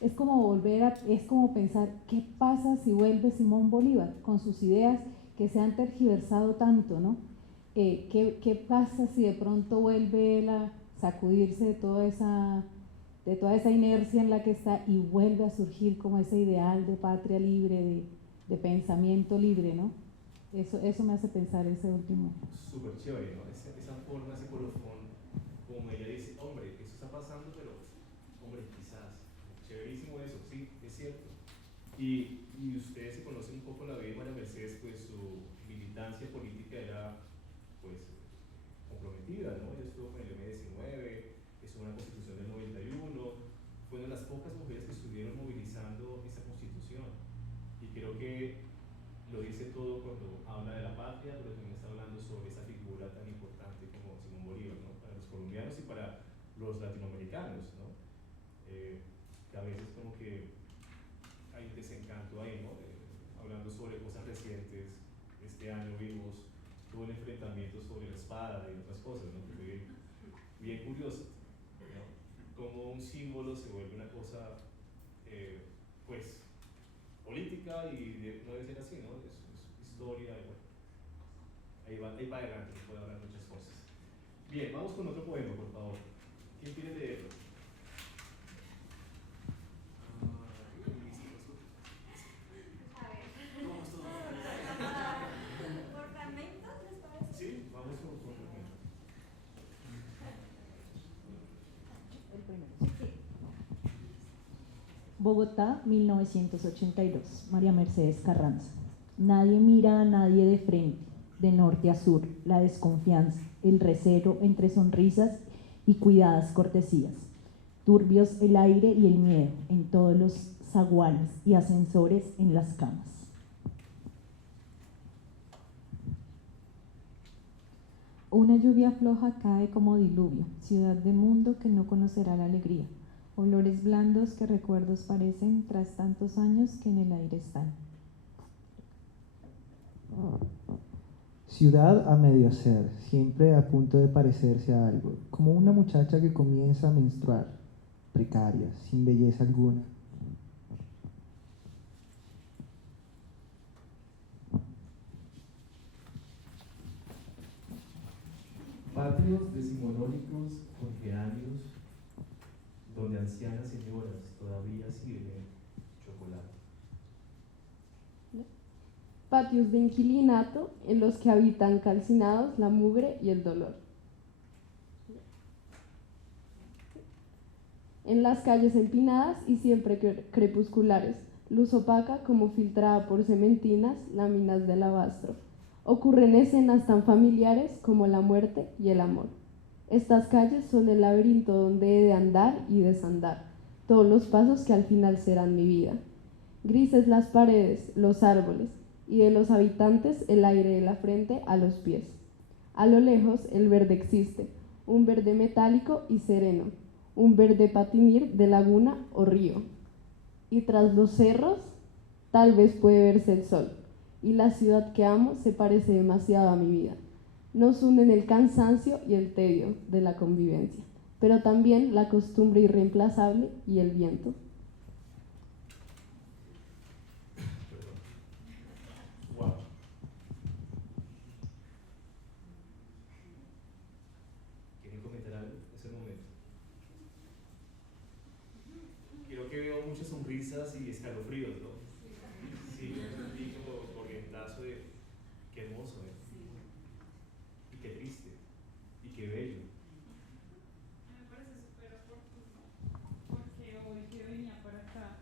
Es como es como pensar, ¿qué pasa si vuelve Simón Bolívar con sus ideas que se han tergiversado tanto, ¿no? ¿Qué pasa si de pronto vuelve él a sacudirse de de toda esa inercia en la que está y vuelve a surgir como ese ideal de patria libre, de pensamiento libre, ¿no? Eso me hace pensar ese último. Súper chévere, ¿no? Esa forma, ese colofón, como ella dice, hombre, eso está pasando, pero, hombre, quizás, chéverísimo eso, sí, es cierto. Y ustedes se conocen un poco la vida de María Mercedes, pues su militancia política era, pues, comprometida, ¿no? Ella estuvo con el M-19, hizo una constitución del 91, fue una de las pocas mujeres que estuvieron movilizando esa constitución. Y creo que lo dice todo cuando habla de la patria, pero también está hablando sobre esa figura tan importante como Simón Bolívar, ¿no? Para los colombianos y para los latinoamericanos, ¿no? Que a veces como que hay un desencanto ahí, ¿no? Hablando sobre cosas recientes, este año vimos todo el enfrentamiento sobre la espada y otras cosas, ¿no? Que fue bien curioso, ¿no? Como un símbolo se vuelve una cosa, pues, política y no debe ser así, ¿no? Es historia y bueno, ahí va adelante, se puede hablar muchas cosas. Bien, vamos con otro poema, por favor. ¿Quién quiere leerlo? ¿Por fragmentos les parece? Sí, vamos por fragmentos. El primero. Bogotá, 1982. María Mercedes Carranza. Nadie mira a nadie de frente, de norte a sur, la desconfianza, el recelo entre sonrisas y cuidadas cortesías. Turbios el aire y el miedo en todos los zaguanes y ascensores en las camas. Una lluvia floja cae como diluvio, ciudad de mundo que no conocerá la alegría. Olores blandos que recuerdos parecen tras tantos años que en el aire están. Ciudad a medio hacer, siempre a punto de parecerse a algo, como una muchacha que comienza a menstruar, precaria, sin belleza alguna. Patios decimonónicos con geranios, donde ancianas señoras todavía sirven chocolate. Patios de inquilinato en los que habitan calcinados la mugre y el dolor. En las calles empinadas y siempre crepusculares, luz opaca como filtrada por cementinas, láminas de alabastro. Ocurren escenas tan familiares como la muerte y el amor. Estas calles son el laberinto donde he de andar y desandar, todos los pasos que al final serán mi vida. Grises las paredes, los árboles, y de los habitantes el aire de la frente a los pies. A lo lejos el verde existe, un verde metálico y sereno, un verde patinir de laguna o río. Y tras los cerros tal vez puede verse el sol, y la ciudad que amo se parece demasiado a mi vida. Nos unen el cansancio y el tedio de la convivencia, pero también la costumbre irreemplazable y el viento. Wow. ¿Quieren comentar algo en ese momento? Creo que veo muchas sonrisas y escalofríos, ¿no? Sí, yo sentí como corrientazo de qué hermoso, ¿eh? Y qué triste, y qué bello. Me parece súper oportuno, porque hoy que venía para acá,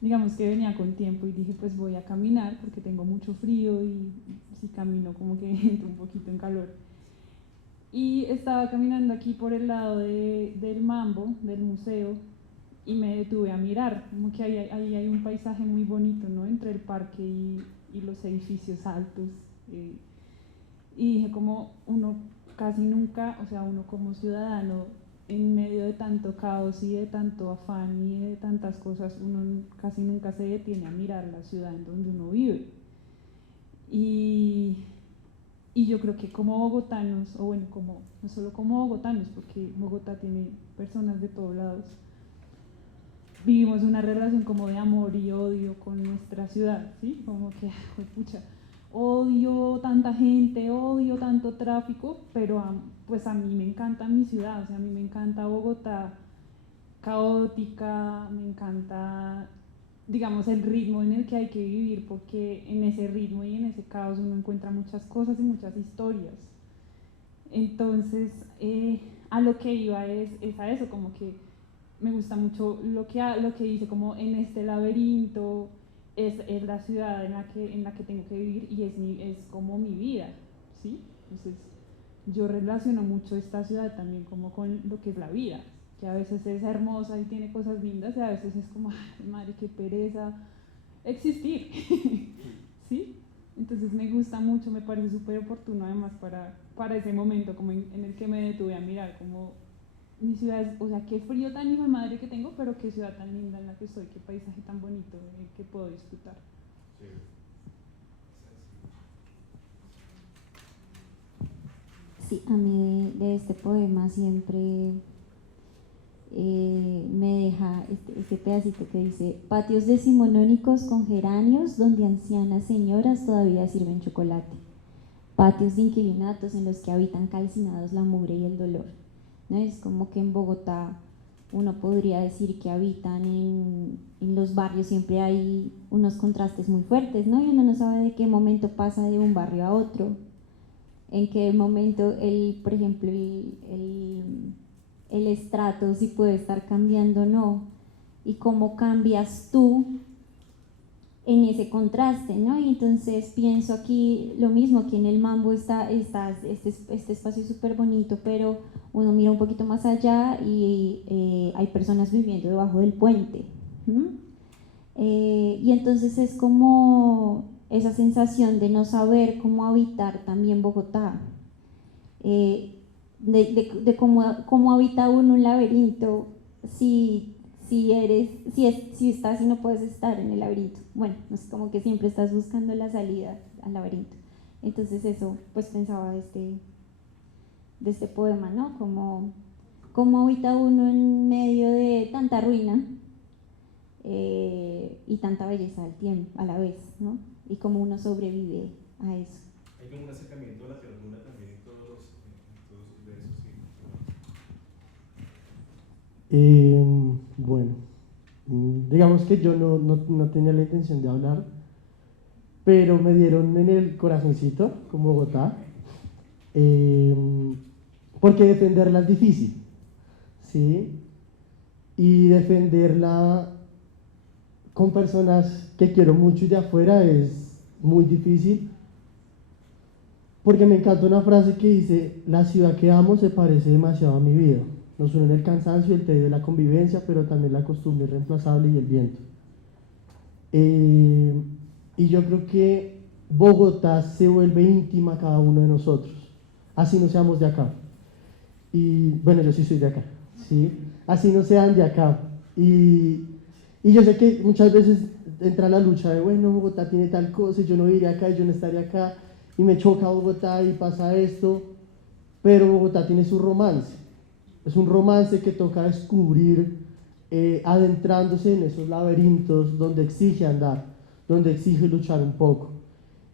digamos que venía con tiempo y dije pues voy a caminar porque tengo mucho frío y si camino como que entro un poquito en calor. Y estaba caminando aquí por el lado del Mambo, del museo, y me detuve a mirar, como que ahí hay un paisaje muy bonito, ¿no? Entre el parque y los edificios altos. Y dije como uno casi nunca, o sea, uno como ciudadano, en medio de tanto caos y de tanto afán y de tantas cosas, uno casi nunca se detiene a mirar la ciudad en donde uno vive. Y yo creo que como bogotanos, o bueno, como, no solo como bogotanos, porque Bogotá tiene personas de todos lados, vivimos una relación como de amor y odio con nuestra ciudad, ¿sí? Como que, pucha, odio tanta gente, odio tanto tráfico, pero pues a mí me encanta mi ciudad, o sea, a mí me encanta Bogotá caótica, me encanta, digamos, el ritmo en el que hay que vivir, porque en ese ritmo y en ese caos uno encuentra muchas cosas y muchas historias. Entonces, a lo que iba es a eso, como que me gusta mucho lo que dice, como en este laberinto es la ciudad en la que tengo que vivir y es como mi vida, ¿sí? Entonces, yo relaciono mucho esta ciudad también como con lo que es la vida, que a veces es hermosa y tiene cosas lindas y a veces es como, ay, madre, qué pereza existir, ¿sí? Entonces me gusta mucho, me parece súper oportuno además para ese momento como en el que me detuve a mirar como mi ciudad, o sea, qué frío tan hijo de madre que tengo, pero qué ciudad tan linda en la que estoy, qué paisaje tan bonito que puedo disfrutar. Sí, a mí de este poema siempre me deja este pedacito que dice: patios decimonónicos con geranios donde ancianas señoras todavía sirven chocolate, patios de inquilinatos en los que habitan calcinados la mugre y el dolor, ¿no? Es como que en Bogotá uno podría decir que habitan en los barrios, siempre hay unos contrastes muy fuertes, ¿no? Y uno no sabe de qué momento pasa de un barrio a otro, en qué momento, por ejemplo, el estrato si puede estar cambiando o no, y cómo cambias tú en ese contraste, ¿no? Y entonces pienso aquí lo mismo, aquí en el Mambo está este espacio súper bonito, pero uno mira un poquito más allá y hay personas viviendo debajo del puente, y entonces es como esa sensación de no saber cómo habitar también Bogotá, de cómo habita uno un laberinto si estás y no puedes estar en el laberinto. Bueno, es como que siempre estás buscando la salida al laberinto. Entonces eso, pues pensaba de este poema, ¿no? Cómo habita uno en medio de tanta ruina y tanta belleza al tiempo, a la vez, ¿no? Y cómo uno sobrevive a eso. Hay como un acercamiento a la ternura también en todos sus versos, sí. Bueno, digamos que yo no tenía la intención de hablar, pero me dieron en el corazoncito, como Bogotá, porque defenderla es difícil, ¿sí? Y defenderla con personas que quiero mucho y de afuera es muy difícil, porque me encanta una frase que dice: la ciudad que amo se parece demasiado a mi vida. Nos unen el cansancio, el tedio de la convivencia, pero también la costumbre irreemplazable y el viento. Y yo creo que Bogotá se vuelve íntima a cada uno de nosotros, así no seamos de acá. Y bueno, yo sí soy de acá, ¿sí? Así no sean de acá. Y yo sé que muchas veces entra la lucha de, bueno, Bogotá tiene tal cosa y yo no iría acá y yo no estaría acá, y me choca Bogotá y pasa esto, pero Bogotá tiene su romance. Es un romance que toca descubrir adentrándose en esos laberintos donde exige andar, donde exige luchar un poco.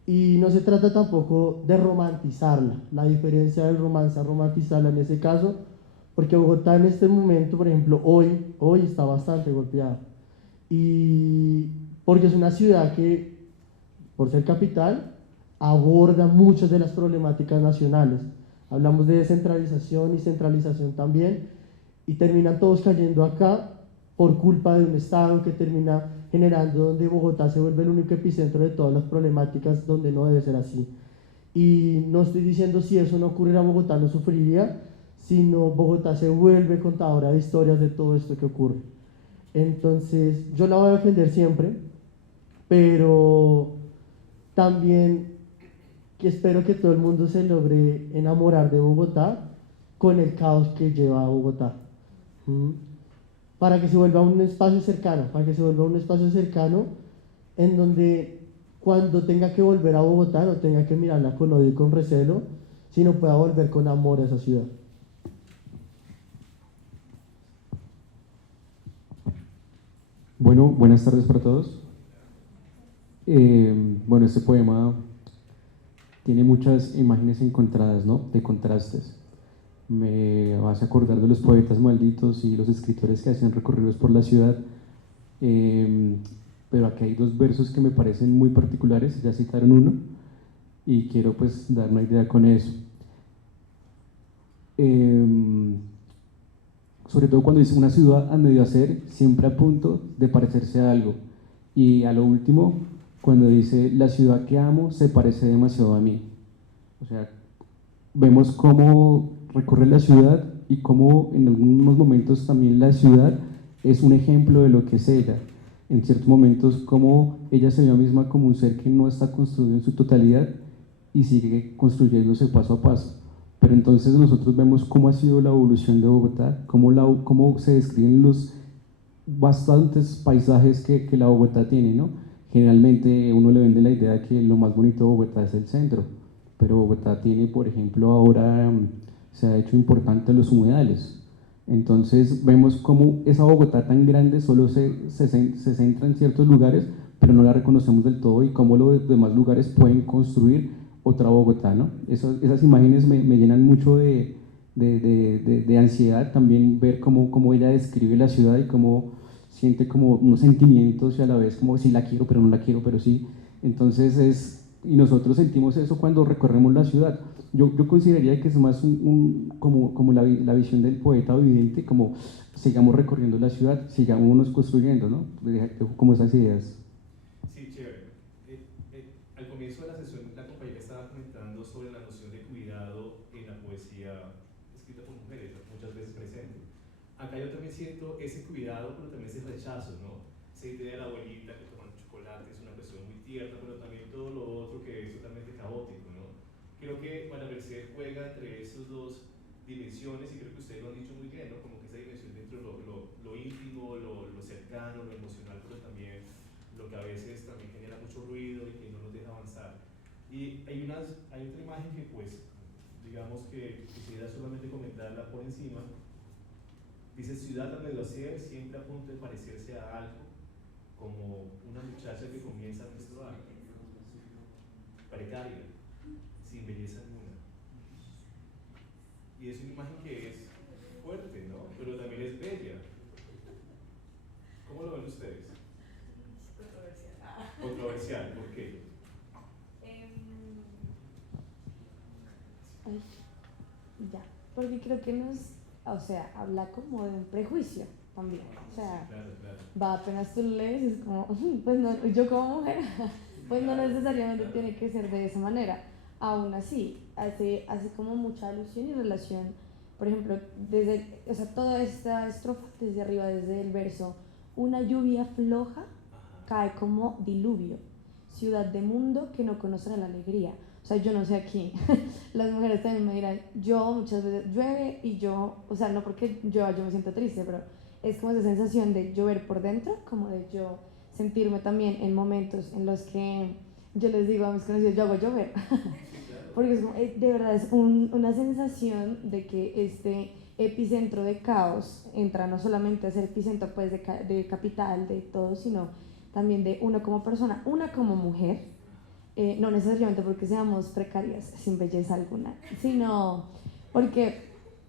Y no se trata tampoco de romantizarla, la diferencia del romance a romantizarla en ese caso, porque Bogotá en este momento, por ejemplo, hoy está bastante golpeada. Y porque es una ciudad que, por ser capital, aborda muchas de las problemáticas nacionales. Hablamos de descentralización y centralización también, y terminan todos cayendo acá por culpa de un Estado que termina generando donde Bogotá se vuelve el único epicentro de todas las problemáticas, donde no debe ser así. Y no estoy diciendo si eso no ocurriera, Bogotá no sufriría, sino Bogotá se vuelve contadora de historias de todo esto que ocurre. Entonces yo la voy a defender siempre, pero también que espero que todo el mundo se logre enamorar de Bogotá con el caos que lleva a Bogotá, para que se vuelva un espacio cercano, en donde cuando tenga que volver a Bogotá no tenga que mirarla con odio y con recelo, sino pueda volver con amor a esa ciudad. Bueno, buenas tardes para todos. Bueno, este poema tiene muchas imágenes encontradas, ¿no? De contrastes. me hace acordar de los poetas malditos y los escritores que hacen recorridos por la ciudad. Pero aquí hay dos versos que me parecen muy particulares, ya citaron uno, y quiero pues dar una idea con eso. Sobre todo cuando dice una ciudad a medio hacer, siempre a punto de parecerse a algo. Y a lo último, cuando dice la ciudad que amo se parece demasiado a mí. O sea, vemos cómo recorre la ciudad y cómo en algunos momentos también la ciudad es un ejemplo de lo que es ella. En ciertos momentos, cómo ella se ve a misma como un ser que no está construido en su totalidad y sigue construyéndose paso a paso. Pero entonces nosotros vemos cómo ha sido la evolución de Bogotá, cómo se describen los bastantes paisajes que la Bogotá tiene, ¿no? Generalmente uno le vende la idea de que lo más bonito de Bogotá es el centro, pero Bogotá tiene, por ejemplo, ahora se ha hecho importante los humedales. Entonces vemos cómo esa Bogotá tan grande solo se centra en ciertos lugares, pero no la reconocemos del todo, y cómo los demás lugares pueden construir otra Bogotá, ¿no? Esas imágenes me llenan mucho de ansiedad, también ver cómo ella describe la ciudad y cómo siente como unos sentimientos y a la vez como si la quiero pero no la quiero, pero sí. Entonces y nosotros sentimos eso cuando recorremos la ciudad. Yo consideraría que es más como la visión del poeta vidente, como sigamos recorriendo la ciudad, sigamos construyendo, ¿no? Como esas ideas. Sí, chévere. Al comienzo de la sesión, la compañera estaba comentando sobre la noción de cuidado en la poesía escrita por mujeres, muchas veces presente. Acá yo también siento ese cuidado, pero también ese rechazo, ¿no? Esa idea de la abuelita que toma chocolate es una cuestión muy tierna, pero también todo lo otro que es totalmente caótico, ¿no? Creo que María Mercedes juega entre esas dos dimensiones, y creo que ustedes lo han dicho muy bien, ¿no? Como que esa dimensión dentro de lo íntimo, lo cercano, lo emocional, pero también lo que a veces también genera mucho ruido y que no nos deja avanzar. Y hay otra imagen que pues, digamos que quisiera solamente comentarla por encima. Dice, ciudad a medio hacer, siempre a punto de parecerse a algo, como una muchacha que comienza a menstruar, precaria, sin belleza alguna. Y es una imagen que es fuerte, ¿no? Pero también es bella. ¿Cómo lo ven ustedes? Controversial, ¿por qué? Ay, ya, porque creo que o sea, habla como de un prejuicio también. O sea, claro. va, apenas tú lo lees y es como, pues no, yo como mujer, pues no necesariamente tiene que ser de esa manera. Aún así, hace como mucha alusión y relación, por ejemplo, o sea, toda esta estrofa desde arriba, desde el verso, una lluvia floja cae como diluvio, ciudad de mundo que no conoce la alegría. O sea, yo no sé aquí, las mujeres también me dirán, yo muchas veces llueve y yo, o sea, no porque yo me siento triste, pero es como esa sensación de llover por dentro, como de yo sentirme también en momentos en los que yo les digo a mis conocidos, yo hago llover, porque es como, de verdad es una sensación de que este epicentro de caos entra no solamente a ser epicentro pues de capital, de todo, sino también de uno como persona, una como mujer. No necesariamente porque seamos precarias sin belleza alguna, sino porque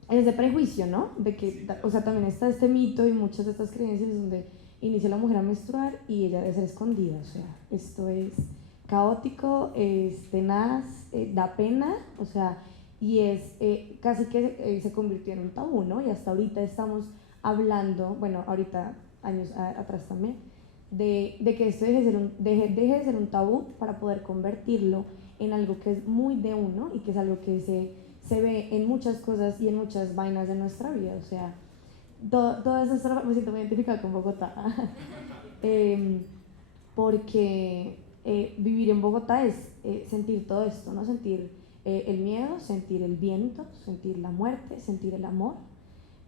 es de prejuicio, ¿no? De que, o sea, también está este mito y muchas de estas creencias donde inicia la mujer a menstruar y ella debe ser escondida. O sea, esto es caótico, es tenaz, da pena, o sea, y es casi que se convirtió en un tabú, ¿no? Y hasta ahorita estamos hablando, bueno, ahorita años atrás también, de que esto deje de ser un tabú para poder convertirlo en algo que es muy de uno y que es algo que se ve en muchas cosas y en muchas vainas de nuestra vida. O sea, todas esas me siento muy identificada con Bogotá porque vivir en Bogotá es sentir todo esto, ¿no? Sentir el miedo, sentir el viento, sentir la muerte, sentir el amor.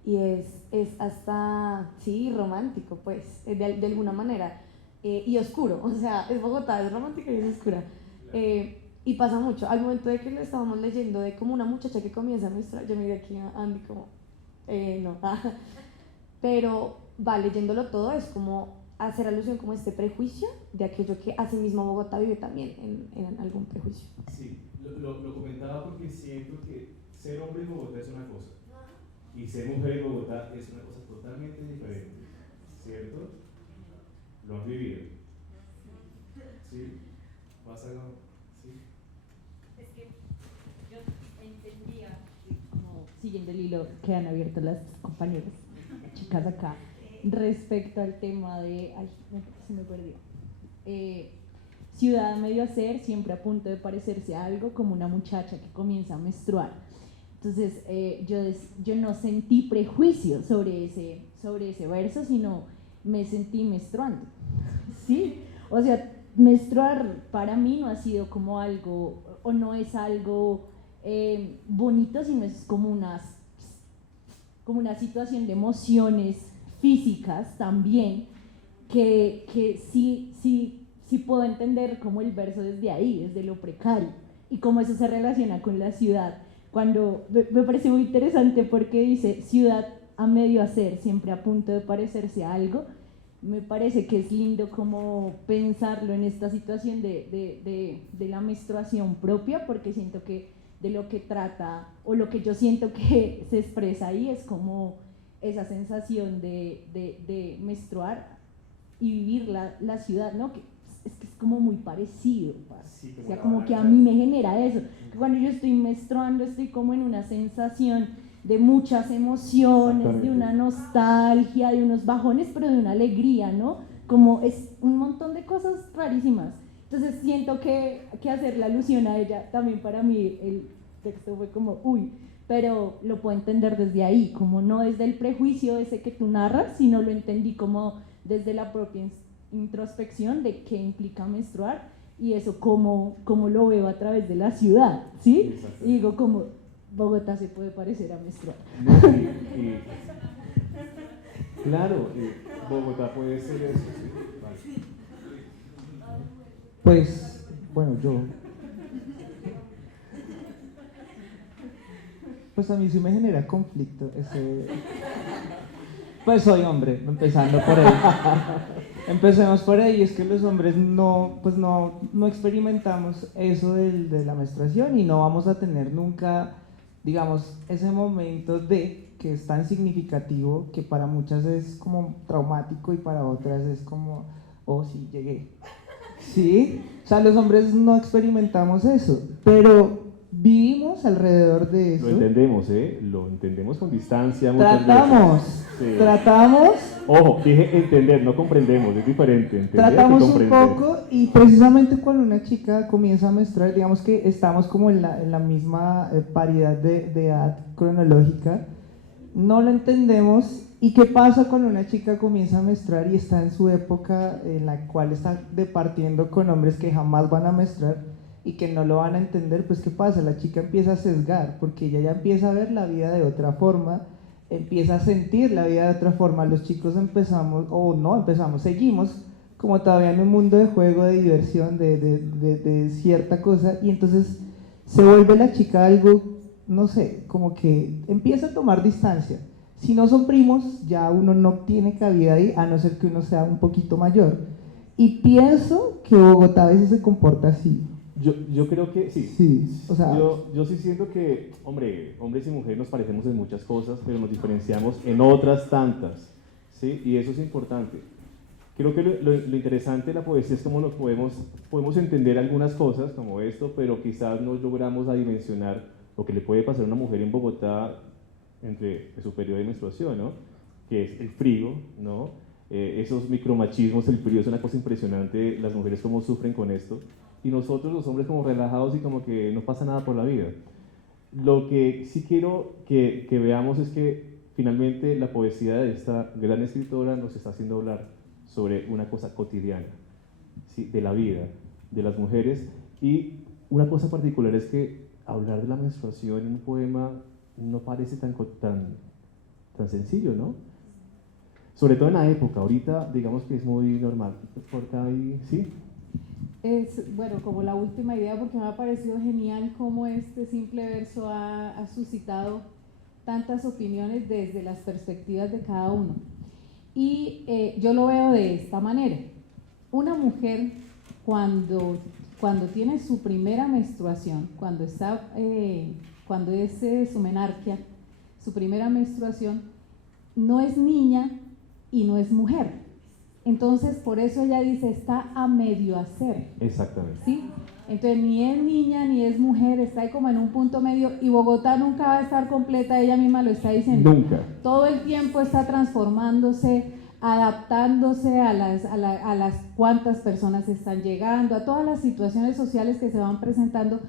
Y es hasta, sí, romántico, pues, de alguna manera, y oscuro, o sea, es Bogotá, es romántica y es oscura. Y pasa mucho, al momento de que lo estábamos leyendo, de como una muchacha que comienza a menstruar, yo miré aquí a Andy como, no, pero va leyéndolo todo, es como hacer alusión como a este prejuicio de aquello que asimismo Bogotá vive también en algún prejuicio. Sí, lo comentaba porque siento que ser hombre en Bogotá es una cosa y ser mujer en Bogotá es una cosa totalmente diferente, ¿cierto? Lo has vivido. ¿Sí? ¿Pasa algo? ¿Sí? Es que yo entendía, como siguiendo el hilo que han abierto las compañeras, chicas acá, respecto al tema de, ay, se me perdió, ciudad a medio hacer, siempre a punto de parecerse a algo, como una muchacha que comienza a menstruar. Entonces yo no sentí prejuicio sobre ese verso, sino me sentí menstruando, ¿sí? O sea, menstruar para mí no ha sido como algo, o no es algo bonito, sino es como una situación de emociones físicas también, que sí puedo entender como el verso desde ahí, desde lo precario, y cómo eso se relaciona con la ciudad. Cuando me parece muy interesante porque dice ciudad a medio hacer, siempre a punto de parecerse a algo. Me parece que es lindo como pensarlo en esta situación de la menstruación propia, porque siento que de lo que trata, o lo que yo siento que se expresa ahí, es como esa sensación de menstruar y vivir la ciudad, ¿no? Que es como muy parecido, sí, o sea, como que a mí me genera eso, que cuando yo estoy menstruando estoy como en una sensación de muchas emociones, de una nostalgia, de unos bajones, pero de una alegría, ¿no? Como es un montón de cosas rarísimas. Entonces siento que hacer la alusión a ella, también para mí el texto fue como, uy, pero lo puedo entender desde ahí, como no desde el prejuicio ese que tú narras, sino lo entendí como desde la propia introspección de qué implica menstruar y eso cómo lo veo a través de la ciudad, ¿sí? Y digo como Bogotá se puede parecer a menstruar. Claro, Bogotá puede ser eso, sí. Vale. Pues, bueno, pues a mí sí me genera conflicto ese. Pues soy hombre, empezando por ahí. Empecemos por ahí, es que los hombres no experimentamos eso de la menstruación y no vamos a tener nunca, digamos, ese momento que es tan significativo que para muchas es como traumático y para otras es como, oh sí, llegué. ¿Sí? O sea, los hombres no experimentamos eso, pero vivimos alrededor de eso. Lo entendemos con distancia. Tratamos. Ojo, dije entender, no comprendemos, es diferente. Tratamos un poco y precisamente cuando una chica comienza a menstruar, digamos que estamos como en la misma paridad de edad cronológica, no lo entendemos. ¿Y qué pasa cuando una chica comienza a menstruar y está en su época en la cual está departiendo con hombres que jamás van a menstruar y que no lo van a entender? Pues ¿qué pasa? La chica empieza a sesgar porque ella ya empieza a ver la vida de otra forma, empieza a sentir la vida de otra forma. Los chicos seguimos como todavía en un mundo de juego, de diversión, de cierta cosa, y entonces se vuelve la chica algo, no sé, como que empieza a tomar distancia. Si no son primos, ya uno no tiene cabida ahí, a no ser que uno sea un poquito mayor. Y pienso que Bogotá a veces se comporta así. Yo creo que sí. Sí, o sea, yo sí siento que, hombre, hombres y mujeres nos parecemos en muchas cosas, pero nos diferenciamos en otras tantas, ¿sí? Y eso es importante. Creo que lo interesante de la poesía es cómo nos podemos entender algunas cosas como esto, pero quizás no logramos adimensionar lo que le puede pasar a una mujer en Bogotá entre su periodo de menstruación, ¿no? Que es el frío, ¿no? Esos micromachismos, el frío es una cosa impresionante, las mujeres cómo sufren con esto, y nosotros los hombres como relajados y como que no pasa nada por la vida. Lo que sí quiero que veamos es que finalmente la poesía de esta gran escritora nos está haciendo hablar sobre una cosa cotidiana, ¿sí? De la vida, de las mujeres, y una cosa particular es que hablar de la menstruación en un poema no parece tan sencillo, ¿no? Sobre todo en la época, ahorita digamos que es muy normal. Corta ahí, ¿sí? Es, bueno, como la última idea, porque me ha parecido genial cómo este simple verso ha suscitado tantas opiniones desde las perspectivas de cada uno. Y yo lo veo de esta manera. Una mujer cuando tiene su primera menstruación, cuando es su menarquia, su primera menstruación, no es niña y no es mujer. Entonces, por eso ella dice, está a medio hacer. Exactamente. ¿Sí? Entonces, ni es niña ni es mujer, está ahí como en un punto medio, y Bogotá nunca va a estar completa, ella misma lo está diciendo. Nunca. Todo el tiempo está transformándose, adaptándose a las cuantas personas están llegando, a todas las situaciones sociales que se van presentando,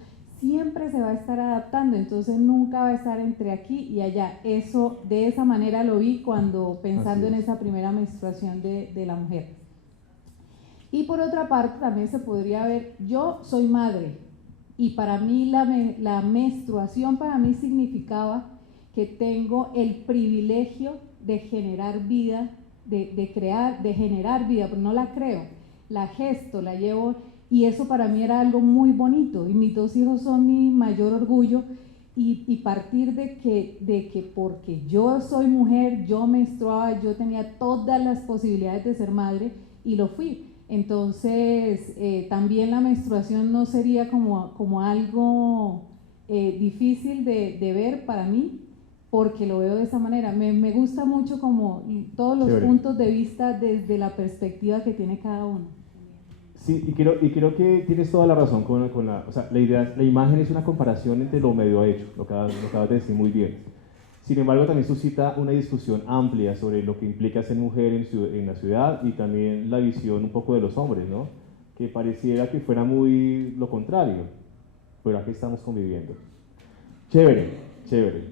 siempre se va a estar adaptando, entonces nunca va a estar entre aquí y allá. Eso, de esa manera lo vi cuando pensando en esa primera menstruación de la mujer. Y por otra parte también se podría ver, yo soy madre y para mí la menstruación para mí significaba que tengo el privilegio de generar vida, de crear, de generar vida, pero no la creo, la gesto, la llevo, y eso para mí era algo muy bonito, y mis 2 hijos son mi mayor orgullo, y partir de que porque yo soy mujer, yo menstruaba, yo tenía todas las posibilidades de ser madre, y lo fui. Entonces, también la menstruación no sería como algo difícil de ver para mí, porque lo veo de esa manera. Me gusta mucho como todos los puntos de vista desde la perspectiva que tiene cada uno. Sí, y creo que tienes toda la razón con la, o sea, la imagen es una comparación entre lo medio hecho, lo acabas de decir muy bien. Sin embargo, también suscita una discusión amplia sobre lo que implica ser mujer en la ciudad y también la visión un poco de los hombres, ¿no? Que pareciera que fuera muy lo contrario, pero aquí estamos conviviendo. Chévere, chévere.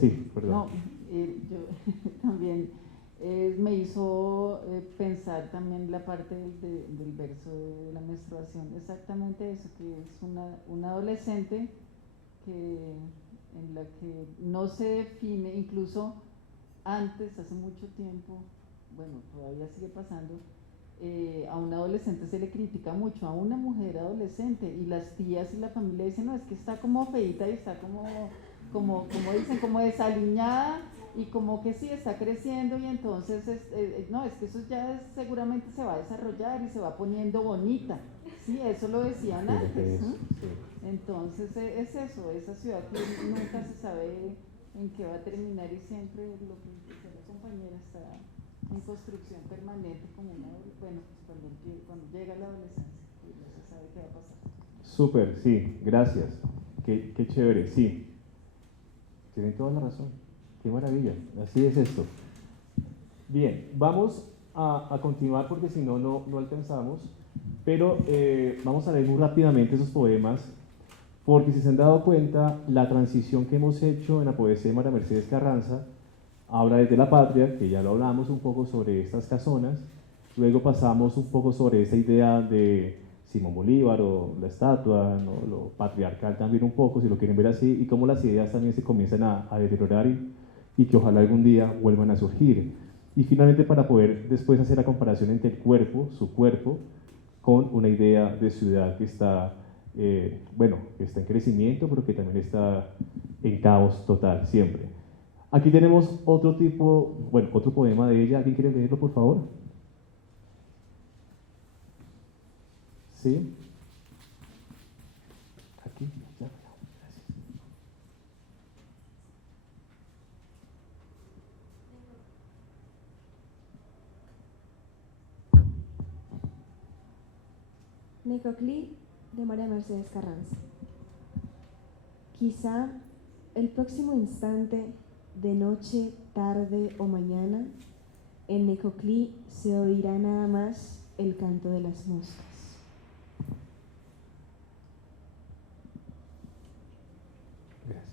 Sí, perdón. No, yo también me hizo pensar también la parte del verso de la menstruación, exactamente eso, que es una adolescente en la que no se define, incluso antes, hace mucho tiempo, bueno, todavía sigue pasando, a un adolescente se le critica mucho, a una mujer adolescente, y las tías y la familia dicen, no, es que está como feíta y está como dicen, como desaliñada, y como que sí, está creciendo, y entonces, no, es que eso ya seguramente se va a desarrollar y se va poniendo bonita, sí, eso lo decían antes, ¿no? Entonces es eso, esa ciudad que nunca se sabe en qué va a terminar, y siempre lo que dice la compañera está en construcción permanente, como bueno, cuando llega la adolescencia, pues no se sabe qué va a pasar. Súper, sí, gracias. Qué chévere, sí. Tienen toda la razón. Qué maravilla. Así es esto. Bien, vamos a continuar porque si no, no alcanzamos. Pero vamos a leer muy rápidamente esos poemas, porque si se han dado cuenta, la transición que hemos hecho en la poesía de María Mercedes Carranza habla desde la patria, que ya lo hablamos un poco sobre estas casonas, luego pasamos un poco sobre esa idea de Simón Bolívar o la estatua, ¿no? Lo patriarcal también un poco, si lo quieren ver así, y cómo las ideas también se comienzan a deteriorar y que ojalá algún día vuelvan a surgir. Y finalmente para poder después hacer la comparación entre el cuerpo, su cuerpo, con una idea de ciudad que está, bueno, que está en crecimiento, pero que también está en caos total, siempre. Aquí tenemos otro tipo, bueno, otro poema de ella. ¿Alguien quiere leerlo, por favor? ¿Sí? Aquí, ya, gracias. Necoclí, de María Mercedes Carranza. Quizá el próximo instante, de noche, tarde o mañana, en Necoclí se oirá nada más el canto de las moscas. Gracias.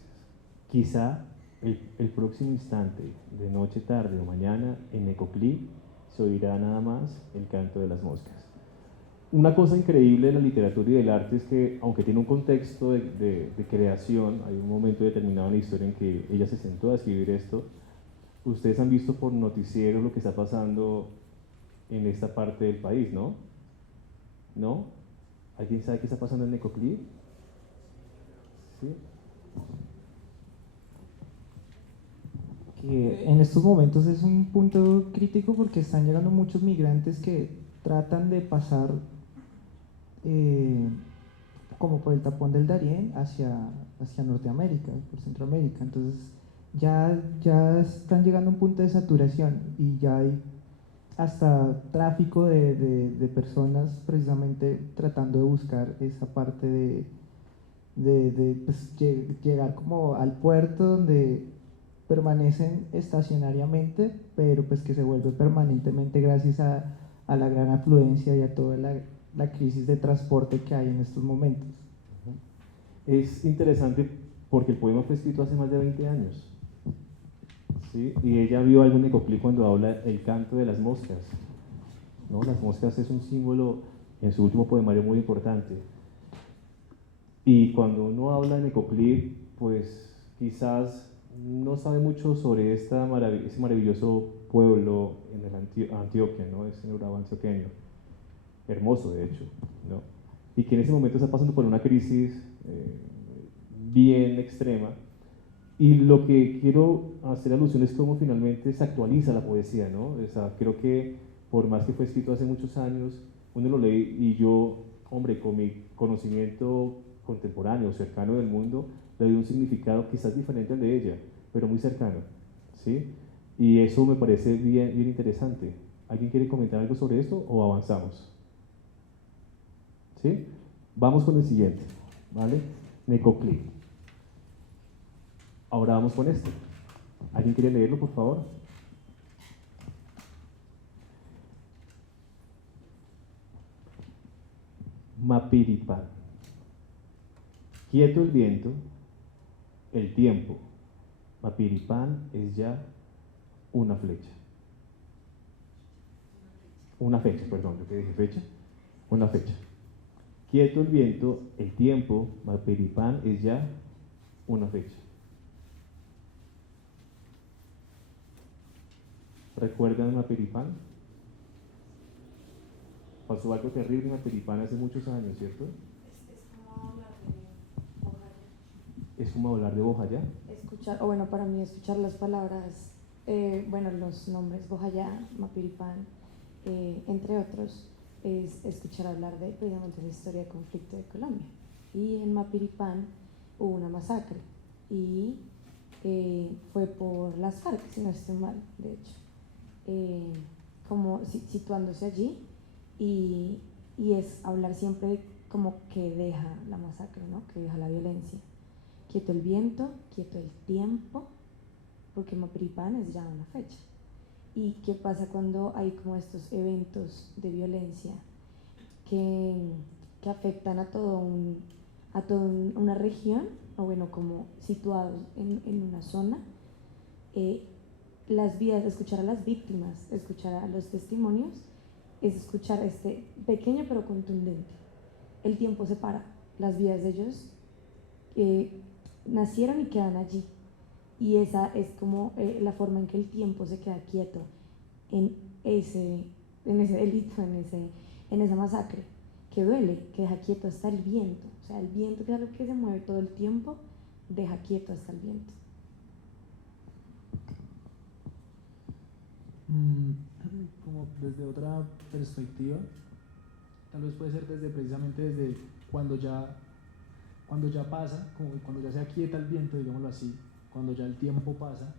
Quizá el próximo instante, de noche, tarde o mañana, en Necoclí se oirá nada más el canto de las moscas. Una cosa increíble de la literatura y del arte es que, aunque tiene un contexto de creación, hay un momento determinado en la historia en que ella se sentó a escribir esto. Ustedes han visto por noticieros lo que está pasando en esta parte del país, ¿no? ¿No? ¿Alguien sabe qué está pasando en Necoclí? ¿Sí? que en estos momentos es un punto crítico porque están llegando muchos migrantes que tratan de pasar como por el tapón del Darién hacia Norteamérica, por Centroamérica. Entonces ya están llegando a un punto de saturación y ya hay hasta tráfico de personas precisamente tratando de buscar esa parte de pues, llegar como al puerto donde permanecen estacionariamente, pero pues que se vuelve permanentemente gracias a la gran afluencia y a toda la crisis de transporte que hay en estos momentos. Es interesante porque el poema fue escrito hace más de 20 años, ¿sí? Y ella vio algo en Necoclí cuando habla el canto de las moscas, ¿no? Las moscas es un símbolo en su último poemario muy importante. Y cuando uno habla de Necoclí, pues quizás no sabe mucho sobre ese maravilloso pueblo en el Antioquia, ¿no? Es en el Urabá antioqueño, hermoso de hecho, ¿no? Y que en ese momento está pasando por una crisis bien extrema. Y lo que quiero hacer alusión es cómo finalmente se actualiza la poesía, ¿no? O sea, creo que por más que fue escrito hace muchos años, uno lo lee y yo, hombre, con mi conocimiento contemporáneo, cercano del mundo, le doy un significado quizás diferente al de ella, pero muy cercano, ¿sí? Y eso me parece bien interesante. ¿Alguien quiere comentar algo sobre esto o avanzamos? ¿Sí? Vamos con el siguiente, ¿vale? Necoclí. Ahora vamos con este. ¿Alguien quiere leerlo, por favor? Mapiripán. Quieto el viento, el tiempo. Mapiripán es ya una flecha. Una fecha, perdón, ¿yo qué dije? ¿Fecha? Una fecha. Quieto el viento, el tiempo, Mapiripán es ya una fecha. ¿Recuerdan Mapiripán? Pasó algo terrible en Mapiripán hace muchos años, ¿cierto? Es como hablar de Bojayá. Escuchar, o bueno, para mí escuchar las palabras, bueno, los nombres Bojayá, Mapiripán, entre otros, es escuchar hablar de precisamente la historia de conflicto de Colombia. Y en Mapiripán hubo una masacre y fue por las FARC, si no estoy mal, de hecho, como situándose allí y es hablar siempre como que deja la masacre, ¿no? Que deja la violencia. Quieto el viento, quieto el tiempo, porque Mapiripán es ya una fecha. ¿Y qué pasa cuando hay como estos eventos de violencia que afectan a toda una región, o bueno, como situados en una zona? Las vidas, escuchar a las víctimas, escuchar a los testimonios, es escuchar este pequeño pero contundente. El tiempo separa, las vidas de ellos nacieron y quedan allí. Y esa es como la forma en que el tiempo se queda quieto en ese delito, en esa masacre, que duele, que deja quieto hasta el viento. O sea, el viento, que es algo que se mueve todo el tiempo, deja quieto hasta el viento. Como desde otra perspectiva, tal vez puede ser precisamente desde cuando ya pasa, como cuando ya se aquieta el viento, digámoslo así, cuando ya el tiempo pasa,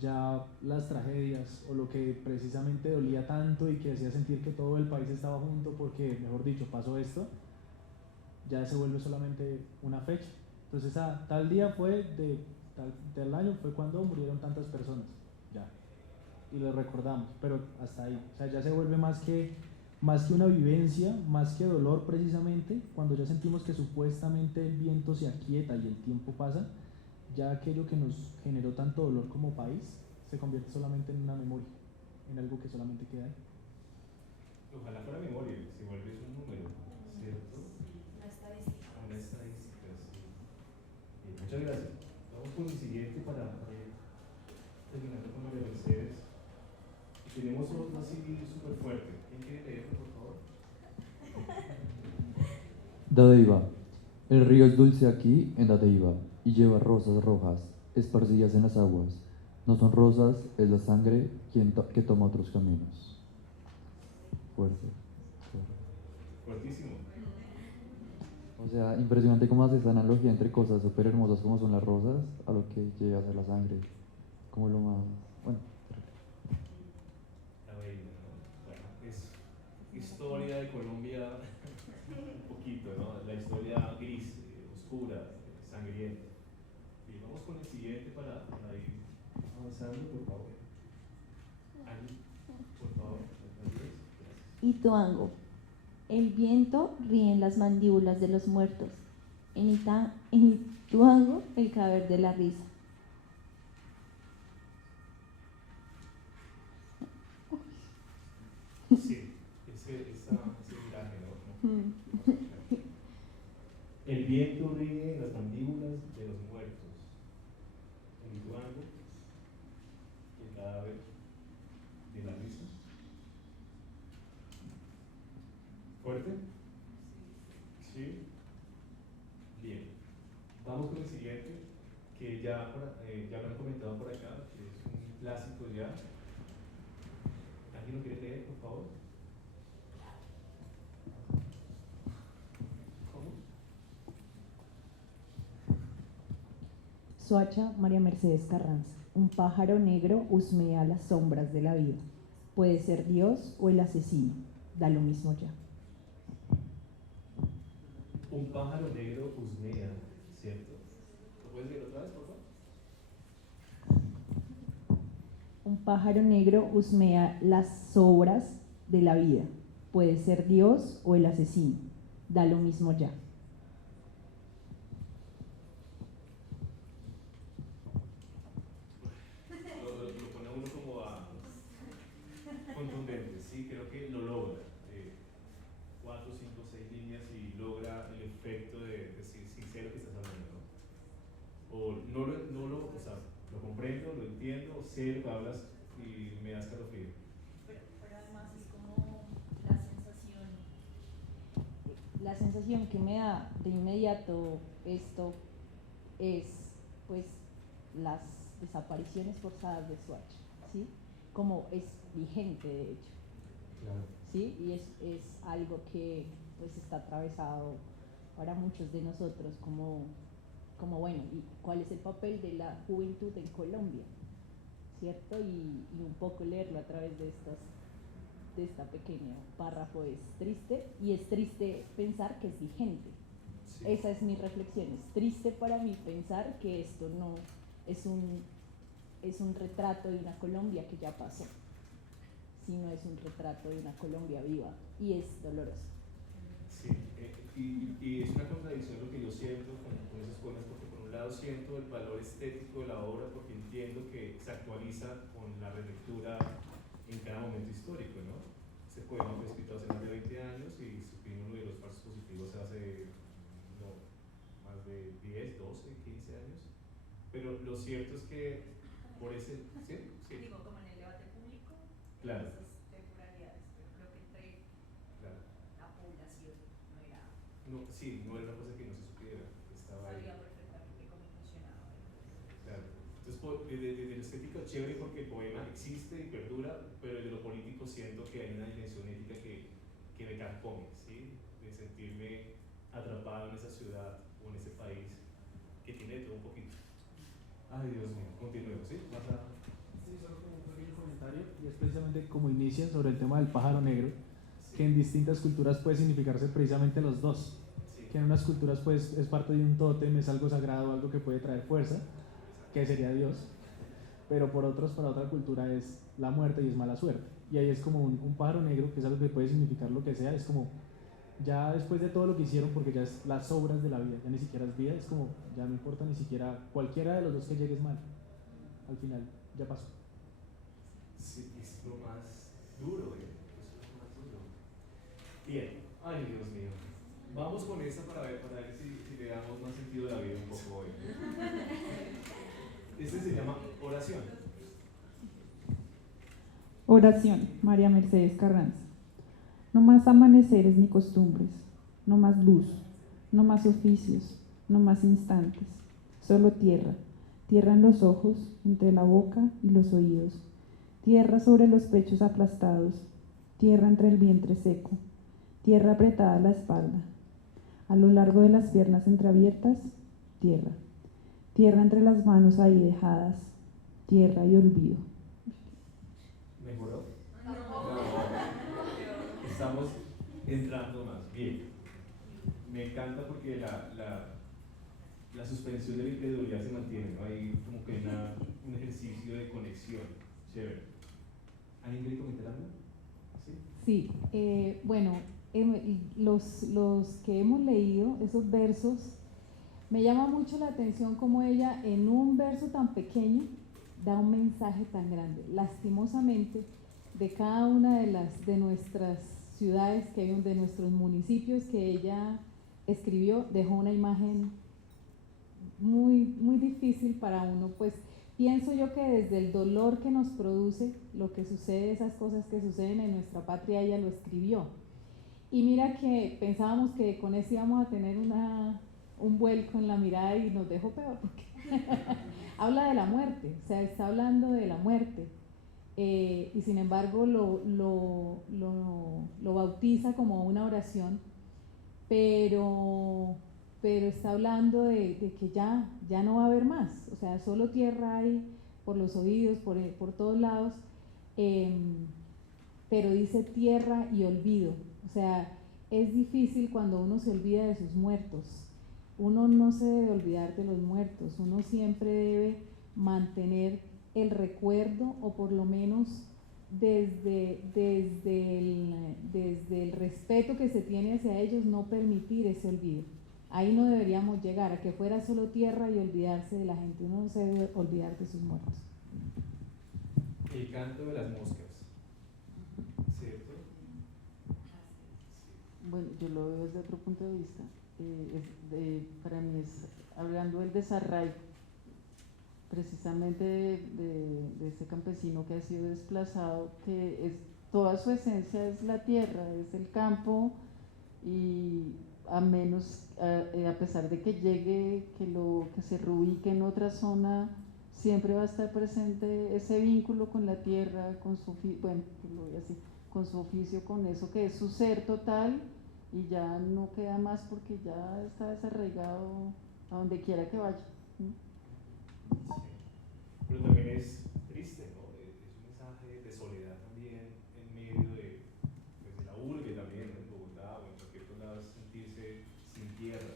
ya las tragedias o lo que precisamente dolía tanto y que hacía sentir que todo el país estaba junto porque, mejor dicho, pasó esto, ya se vuelve solamente una fecha. Entonces, tal día fue del año fue cuando murieron tantas personas, ya, y lo recordamos, pero hasta ahí. O sea, ya se vuelve más que una vivencia, más que dolor precisamente, cuando ya sentimos que supuestamente el viento se aquieta y el tiempo pasa, ya aquello que nos generó tanto dolor como país se convierte solamente en una memoria, en algo que solamente queda ahí. Ojalá fuera memoria, se vuelve un número, ¿cierto? Una estadística. Una estadística, sí. Muchas gracias. Vamos con el siguiente para terminando con María Mercedes. Tenemos otro así súper fuerte. ¿Quién quiere leerlo, por favor? Dadeiva. El río es dulce aquí en Dadeiva y lleva rosas rojas esparcidas en las aguas. No son rosas, es la sangre que toma otros caminos. Fuerte. Fuertísimo. O sea, impresionante cómo hace esa analogía entre cosas súper hermosas como son las rosas a lo que llega a ser la sangre. Como lo más... Bueno. La bella, ¿no? Bueno, es historia de Colombia un poquito, ¿no? La historia gris, oscura, sangrienta. Bien, vamos con el siguiente para ir avanzando, por favor. Ani, por favor. Gracias. Ituango. El viento ríe en las mandíbulas de los muertos. En Ituango, el cadáver de la risa. Sí, ese viraje, ¿no? El viento ríe en las mandíbulas de los muertos. En Ituango, el cadáver de la risa. ¿Fuerte? Sí. Bien. Vamos con el siguiente, que ya lo han comentado por acá, que es un clásico ya. ¿Alguien lo quiere leer, por favor? ¿Cómo? Soacha, María Mercedes Carranza. Un pájaro negro husmea las sombras de la vida. Puede ser Dios o el asesino. Da lo mismo ya. Un pájaro negro husmea, ¿cierto? ¿Lo puedes leer otra vez, por favor? Un pájaro negro husmea las sobras de la vida. Puede ser Dios o el asesino. Da lo mismo ya. Lo pone a uno como contundente, sí, creo que lo logra. 4, 5, 6 líneas y logra el efecto de decir sincero que estás hablando, ¿no? O sea, lo comprendo, lo entiendo, sé lo que hablas y me das escalofrío. Pero además es como la sensación que me da de inmediato esto es pues las desapariciones forzadas de Soacha, ¿sí? Como es vigente de hecho. Claro. ¿Sí? Y es algo que pues está atravesado para muchos de nosotros como bueno, ¿y cuál es el papel de la juventud en Colombia? ¿Cierto? Y un poco leerlo a través de esta pequeño párrafo es triste, y es triste pensar que es vigente. Sí. Esa es mi reflexión, es triste para mí pensar que esto no es un retrato de una Colombia que ya pasó, sino es un retrato de una Colombia viva, y es doloroso. Sí, y es una contradicción lo que yo siento con esos poemas, porque por un lado siento el valor estético de la obra, porque entiendo que se actualiza con la relectura en cada momento histórico, ¿no? Ese poema fue escrito hace más de 20 años y supimos lo de los falsos positivos hace más de 10, 12, 15 años, pero lo cierto es que por ese... ¿Sí? Sí. Digo, como en el debate público, claro. Esas temporalidades, pero creo que entre claro. La población no era... No, sí, no era una cosa que no se supiera, estaba ahí. Sabía perfectamente cómo funcionaba. Claro. Entonces, desde lo estético chévere porque el poema existe y perdura, pero desde lo político siento que hay una dimensión ética que me carcome, ¿sí? De sentirme atrapado en esa ciudad o en ese país que tiene de todo un poquito. Ay, Dios mío, continuemos, ¿sí? Sí, solo como un pequeño comentario, y es precisamente como inician sobre el tema del pájaro negro, sí, que en distintas culturas puede significarse precisamente los dos. Sí. Que en unas culturas pues es parte de un tótem, es algo sagrado, algo que puede traer fuerza, que sería Dios, pero por otros, para otra cultura es la muerte y es mala suerte. Y ahí es como un pájaro negro, que es algo que puede significar lo que sea, es como ya después de todo lo que hicieron, porque ya es las obras de la vida, ya ni siquiera es vida, es como ya no importa ni siquiera cualquiera de los dos que llegues mal, al final ya pasó. Sí, es lo más duro, es lo más duro. Bien, ay Dios mío, vamos con esta para ver si le damos más sentido a la vida un poco hoy. Este se llama Oración. Oración, María Mercedes Carranza. No más amaneceres ni costumbres, no más luz, no más oficios, no más instantes, solo tierra tierra en los ojos, entre la boca y los oídos, tierra sobre los pechos aplastados, tierra entre el vientre seco, tierra apretada a la espalda, a lo largo de las piernas entreabiertas, tierra, tierra entre las manos ahí dejadas, tierra y olvido. ¿Mejoró? Estamos entrando más. Bien. Me encanta porque la suspensión de la incredulidad se mantiene, ¿no? Hay como que un ejercicio de conexión. Chévere. ¿Alguien quiere comentar algo? Sí, bueno, los que hemos leído esos versos, me llama mucho la atención como ella en un verso tan pequeño da un mensaje tan grande. Lastimosamente, de cada una de nuestras ciudades, de nuestros municipios que ella escribió, dejó una imagen muy, muy difícil para uno, pues pienso yo que desde el dolor que nos produce lo que sucede, esas cosas que suceden en nuestra patria, ella lo escribió. Y mira que pensábamos que con eso íbamos a tener un vuelco en la mirada y nos dejó peor, porque habla de la muerte, o sea, está hablando de la muerte. Y sin embargo lo bautiza como una oración, pero está hablando de que ya no va a haber más, o sea, solo tierra hay por los oídos, por todos lados, pero dice tierra y olvido, o sea, es difícil cuando uno se olvida de sus muertos. Uno no se debe olvidar de los muertos, uno siempre debe mantener el recuerdo, o por lo menos desde el respeto que se tiene hacia ellos, no permitir ese olvido. Ahí no deberíamos llegar, a que fuera solo tierra y olvidarse de la gente. Uno no se debe olvidar de sus muertos. El canto de las moscas, ¿cierto? Bueno, yo lo veo desde otro punto de vista. Para mí es hablando del desarraigo, precisamente de ese campesino que ha sido desplazado, que toda su esencia es la tierra, es el campo, y a pesar de que llegue, que se reubique en otra zona, siempre va a estar presente ese vínculo con la tierra, con su con su oficio, con eso que es su ser total, y ya no queda más porque ya está desarraigado a donde quiera que vaya. Pero también es triste, ¿no? Es un mensaje de soledad también en medio de la urbe también, en Bogotá o en cualquier otro lado, sentirse sin tierra.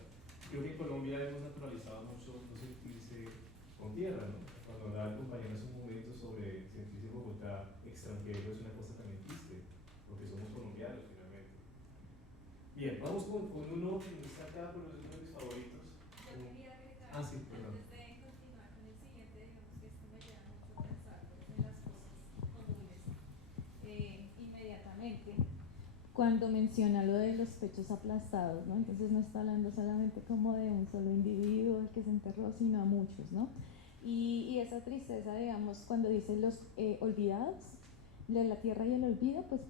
Creo que en Colombia hemos naturalizado mucho no sentirse con tierra, ¿no? Cuando hablaba el compañero hace un momento sobre sentirse en Bogotá extranjero, es una cosa también triste, porque somos colombianos finalmente. Bien, vamos con uno que está acá, pero es uno de mis favoritos. Ah, sí, perdón. Inmediatamente cuando menciona lo de los pechos aplastados, ¿no? Entonces no está hablando solamente como de un solo individuo el que se enterró, sino a muchos, ¿no? Y esa tristeza, digamos, cuando dice los olvidados de la tierra y el olvido, pues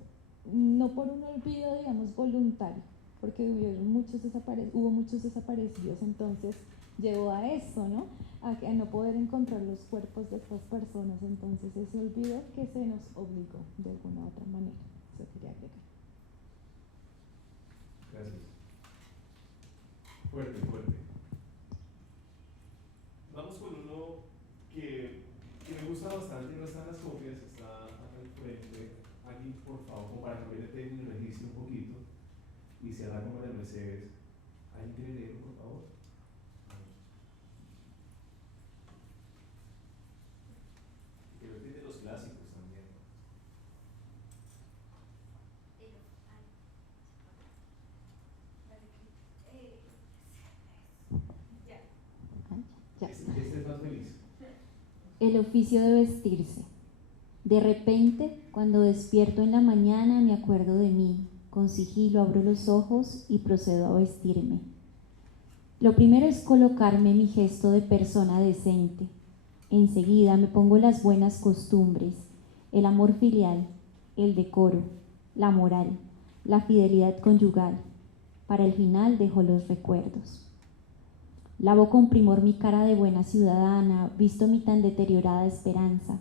no por un olvido, digamos, voluntario, porque hubo muchos desaparecidos, entonces llevó a eso, ¿no? A no poder encontrar los cuerpos de estas personas, entonces ese olvido que se nos obligó de alguna u otra manera. Eso quería agregar. Gracias. Fuerte, fuerte. Vamos con uno que me gusta bastante, no está en las copias, está acá al frente. Alguien, por favor, como para que me tenga el registro un poquito y se hará como María Mercedes. ¿Alguien quiere leerlo, por favor? Creo que es de los clásicos también. Este es más feliz. El oficio de vestirse. De repente, cuando despierto en la mañana, me acuerdo de mí. Con sigilo abro los ojos y procedo a vestirme. Lo primero es colocarme mi gesto de persona decente. Enseguida me pongo las buenas costumbres, el amor filial, el decoro, la moral, la fidelidad conyugal. Para el final dejo los recuerdos. Lavo con primor mi cara de buena ciudadana, visto mi tan deteriorada esperanza.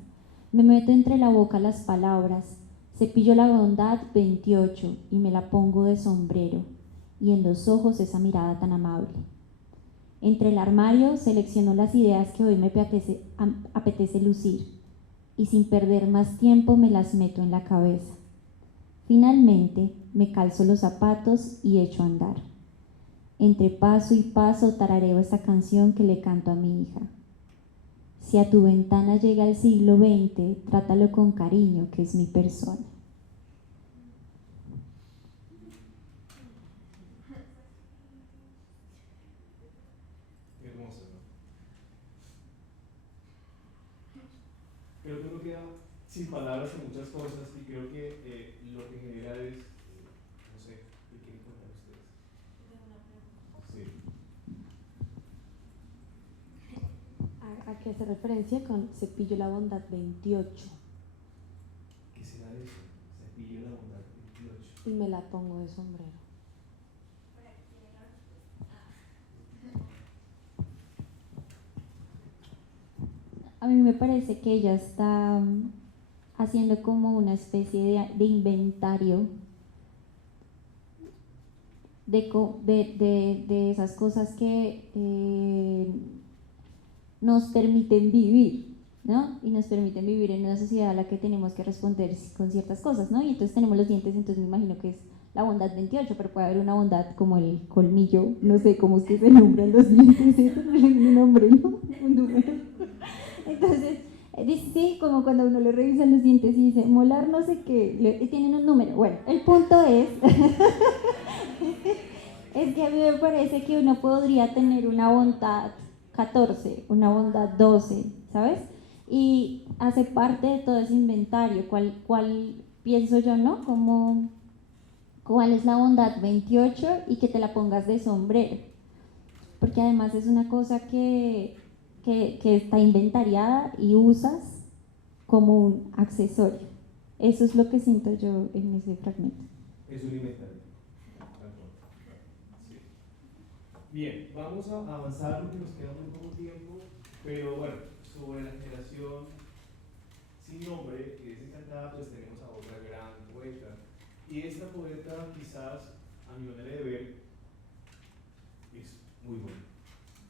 Me meto entre la boca las palabras, cepillo la bondad 28 y me la pongo de sombrero, y en los ojos esa mirada tan amable. Entre el armario selecciono las ideas que hoy me apetece lucir, y sin perder más tiempo me las meto en la cabeza. Finalmente me calzo los zapatos y echo a andar. Entre paso y paso tarareo esta canción que le canto a mi hija. Si a tu ventana llega el siglo XX, trátalo con cariño, que es mi persona. Hermoso, ¿no? Creo que uno queda sin palabras en muchas cosas y creo que lo que genera es, no sé, ¿qué quieren contar ustedes? Sí. ¿A qué hace referencia con cepillo la bondad 28? ¿Qué será eso? Cepillo la bondad 28. Y me la pongo de sombrero. A mí me parece que ella está haciendo como una especie de inventario de esas cosas que nos permiten vivir, ¿no? Y nos permiten vivir en una sociedad a la que tenemos que responder con ciertas cosas, ¿no? Y entonces tenemos los dientes, entonces me imagino que es la bondad 28, pero puede haber una bondad como el colmillo, no sé cómo es que se nombran los dientes, ¿sí? Un nombre, ¿no? Un número. Entonces, dice, sí, como cuando uno le revisa los dientes y dice, molar no sé qué, tienen un número. Bueno, el punto es, es que a mí me parece que uno podría tener una bondad 14, una bondad 12, ¿sabes? Y hace parte de todo ese inventario, ¿cuál pienso yo, no? Como, ¿cuál es la bondad 28 y que te la pongas de sombrero? Porque además es una cosa que está inventariada y usas como un accesorio. Eso es lo que siento yo en ese fragmento. Es un inventario. Sí. Bien, vamos a avanzar porque nos queda muy poco tiempo, pero bueno, sobre la generación sin nombre, que es encantada, pues tenemos a otra gran poeta. Y esta poeta, quizás, a mi manera de ver, es muy buena.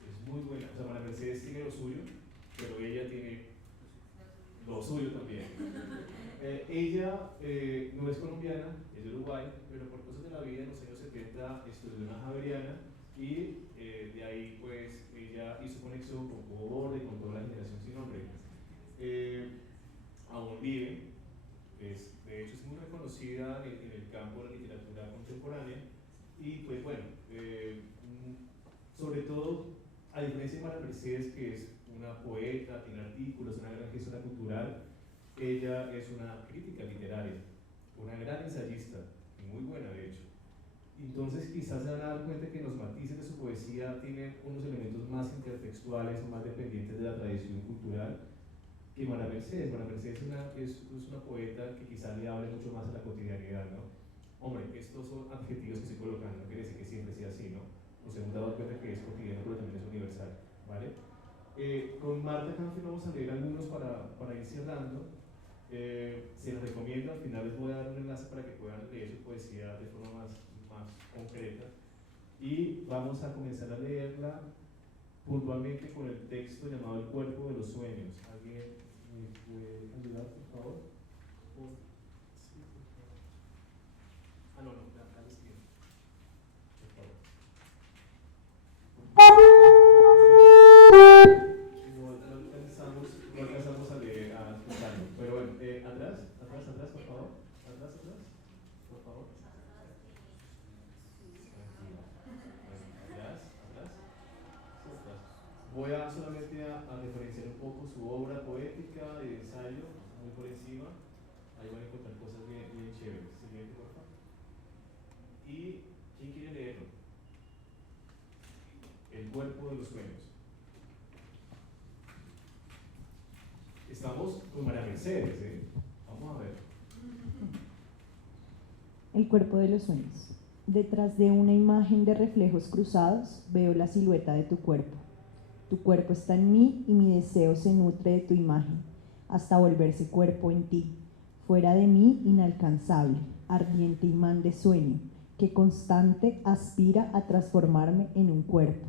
Es muy buena. O sea, María Mercedes tiene lo suyo, pero ella tiene lo suyo también. Ella no es colombiana, es de Uruguay, pero por cosas de la vida en los años 70 estudió en la Javeriana y de ahí pues ella hizo conexión con Hugo Borde y con toda la generación sin nombre. Aún vive, de hecho es muy reconocida en el campo de la literatura contemporánea y pues bueno, sobre todo a diferencia de María Mercedes, que es una poeta, tiene artículos, una gran gestora cultural, ella es una crítica literaria, una gran ensayista, muy buena de hecho. Entonces quizás se van a dar cuenta que los matices de su poesía tienen unos elementos más intertextuales o más dependientes de la tradición cultural que María Mercedes. María Mercedes es una poeta que quizás le hable mucho más a la cotidianidad, ¿no? Hombre, estos son adjetivos que estoy colocando, no quiere decir que siempre sea así, ¿no? Nos hemos dado cuenta que es cotidiano, pero también es universal, ¿vale? Con Marta Canfield vamos a leer algunos para ir cerrando. Se los recomiendo, al final les voy a dar un enlace para que puedan leer su poesía de forma más concreta. Y vamos a comenzar a leerla puntualmente con el texto llamado El cuerpo de los sueños. ¿Alguien me puede ayudar, por favor? Sí, por favor. Ah, no, acá les pido. Por favor. No alcanzamos a leer, a escucharlo. Pero bueno, atrás, por favor. Atrás, por favor. Atrás. Voy a solamente a referenciar un poco su obra poética y de ensayo, muy por encima. Ahí van a encontrar cosas bien chéveres. Siguiente, por favor. ¿Y quién quiere leerlo? El cuerpo de los sueños. Estamos con María Mercedes, ¿eh? Vamos a ver. El cuerpo de los sueños. Detrás de una imagen de reflejos cruzados veo la silueta de tu cuerpo. Tu cuerpo está en mí y mi deseo se nutre de tu imagen, hasta volverse cuerpo en ti. Fuera de mí, inalcanzable, ardiente imán de sueño, que constante aspira a transformarme en un cuerpo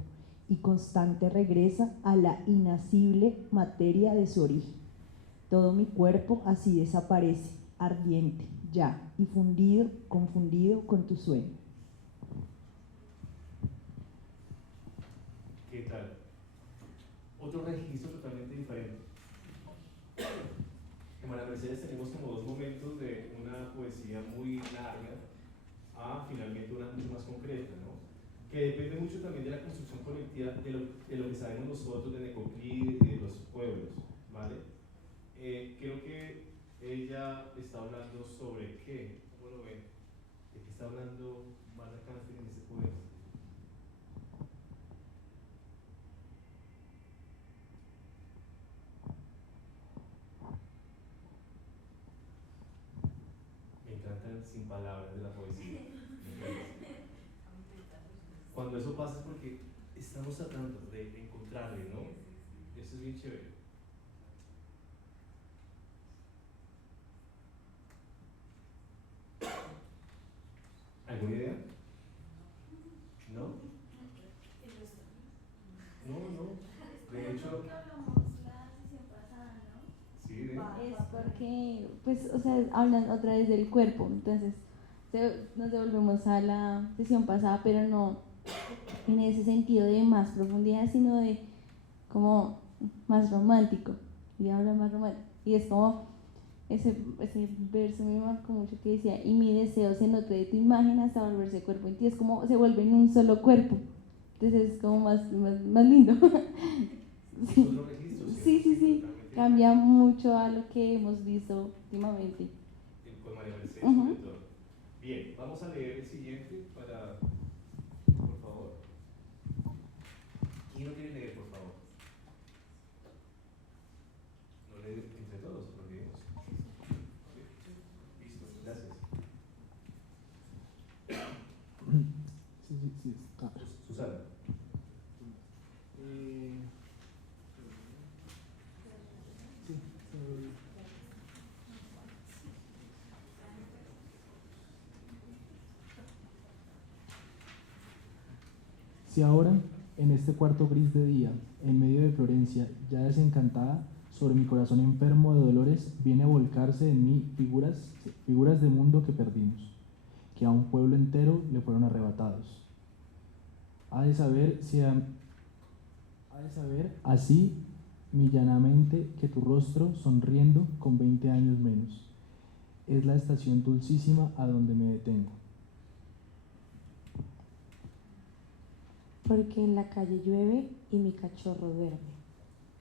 y constante regresa a la inacible materia de su origen. Todo mi cuerpo así desaparece, ardiente, ya, y fundido, confundido con tu sueño. ¿Qué tal? Otro registro totalmente diferente. En María Mercedes tenemos como dos momentos de una poesía muy larga a finalmente una mucho más concreta, ¿no? Que depende mucho también de la construcción colectiva, de lo que sabemos nosotros de Necoclí y de los pueblos, ¿vale? Creo que ella está hablando sobre qué, ¿cómo lo ven? ¿De qué está hablando Marta Cáncer en ese poema? Me encantan sin palabras de la poesía. Cuando eso pasa es porque estamos tratando de encontrarle, ¿no? Eso es bien chévere. ¿Alguna idea? ¿No? No. De hecho, sí, es porque, pues, o sea, hablan otra vez del cuerpo, entonces nos devolvemos a la sesión pasada, pero no en ese sentido de más profundidad, sino de como más romántico, y habla más romántico, y es como ese verso me marcó mucho que decía, y mi deseo se nutre de tu imagen hasta volverse cuerpo en ti, es como se vuelve en un solo cuerpo, entonces es como más lindo. Sí, cambia mucho a lo que hemos visto últimamente. Con María Mercedes sobre todo. Bien, vamos a leer el siguiente para, por favor. ¿Quién lo quiere leer, por favor? ¿No lee entre todos? ¿Lo leemos? Listo, gracias. Sí. Susana. Si ahora, en este cuarto gris de día, en medio de Florencia, ya desencantada, sobre mi corazón enfermo de dolores, viene a volcarse en mí figuras de mundo que perdimos, que a un pueblo entero le fueron arrebatados. Ha de saber así millanamente que tu rostro, sonriendo con 20 años menos, es la estación dulcísima a donde me detengo. Porque en la calle llueve y mi cachorro duerme,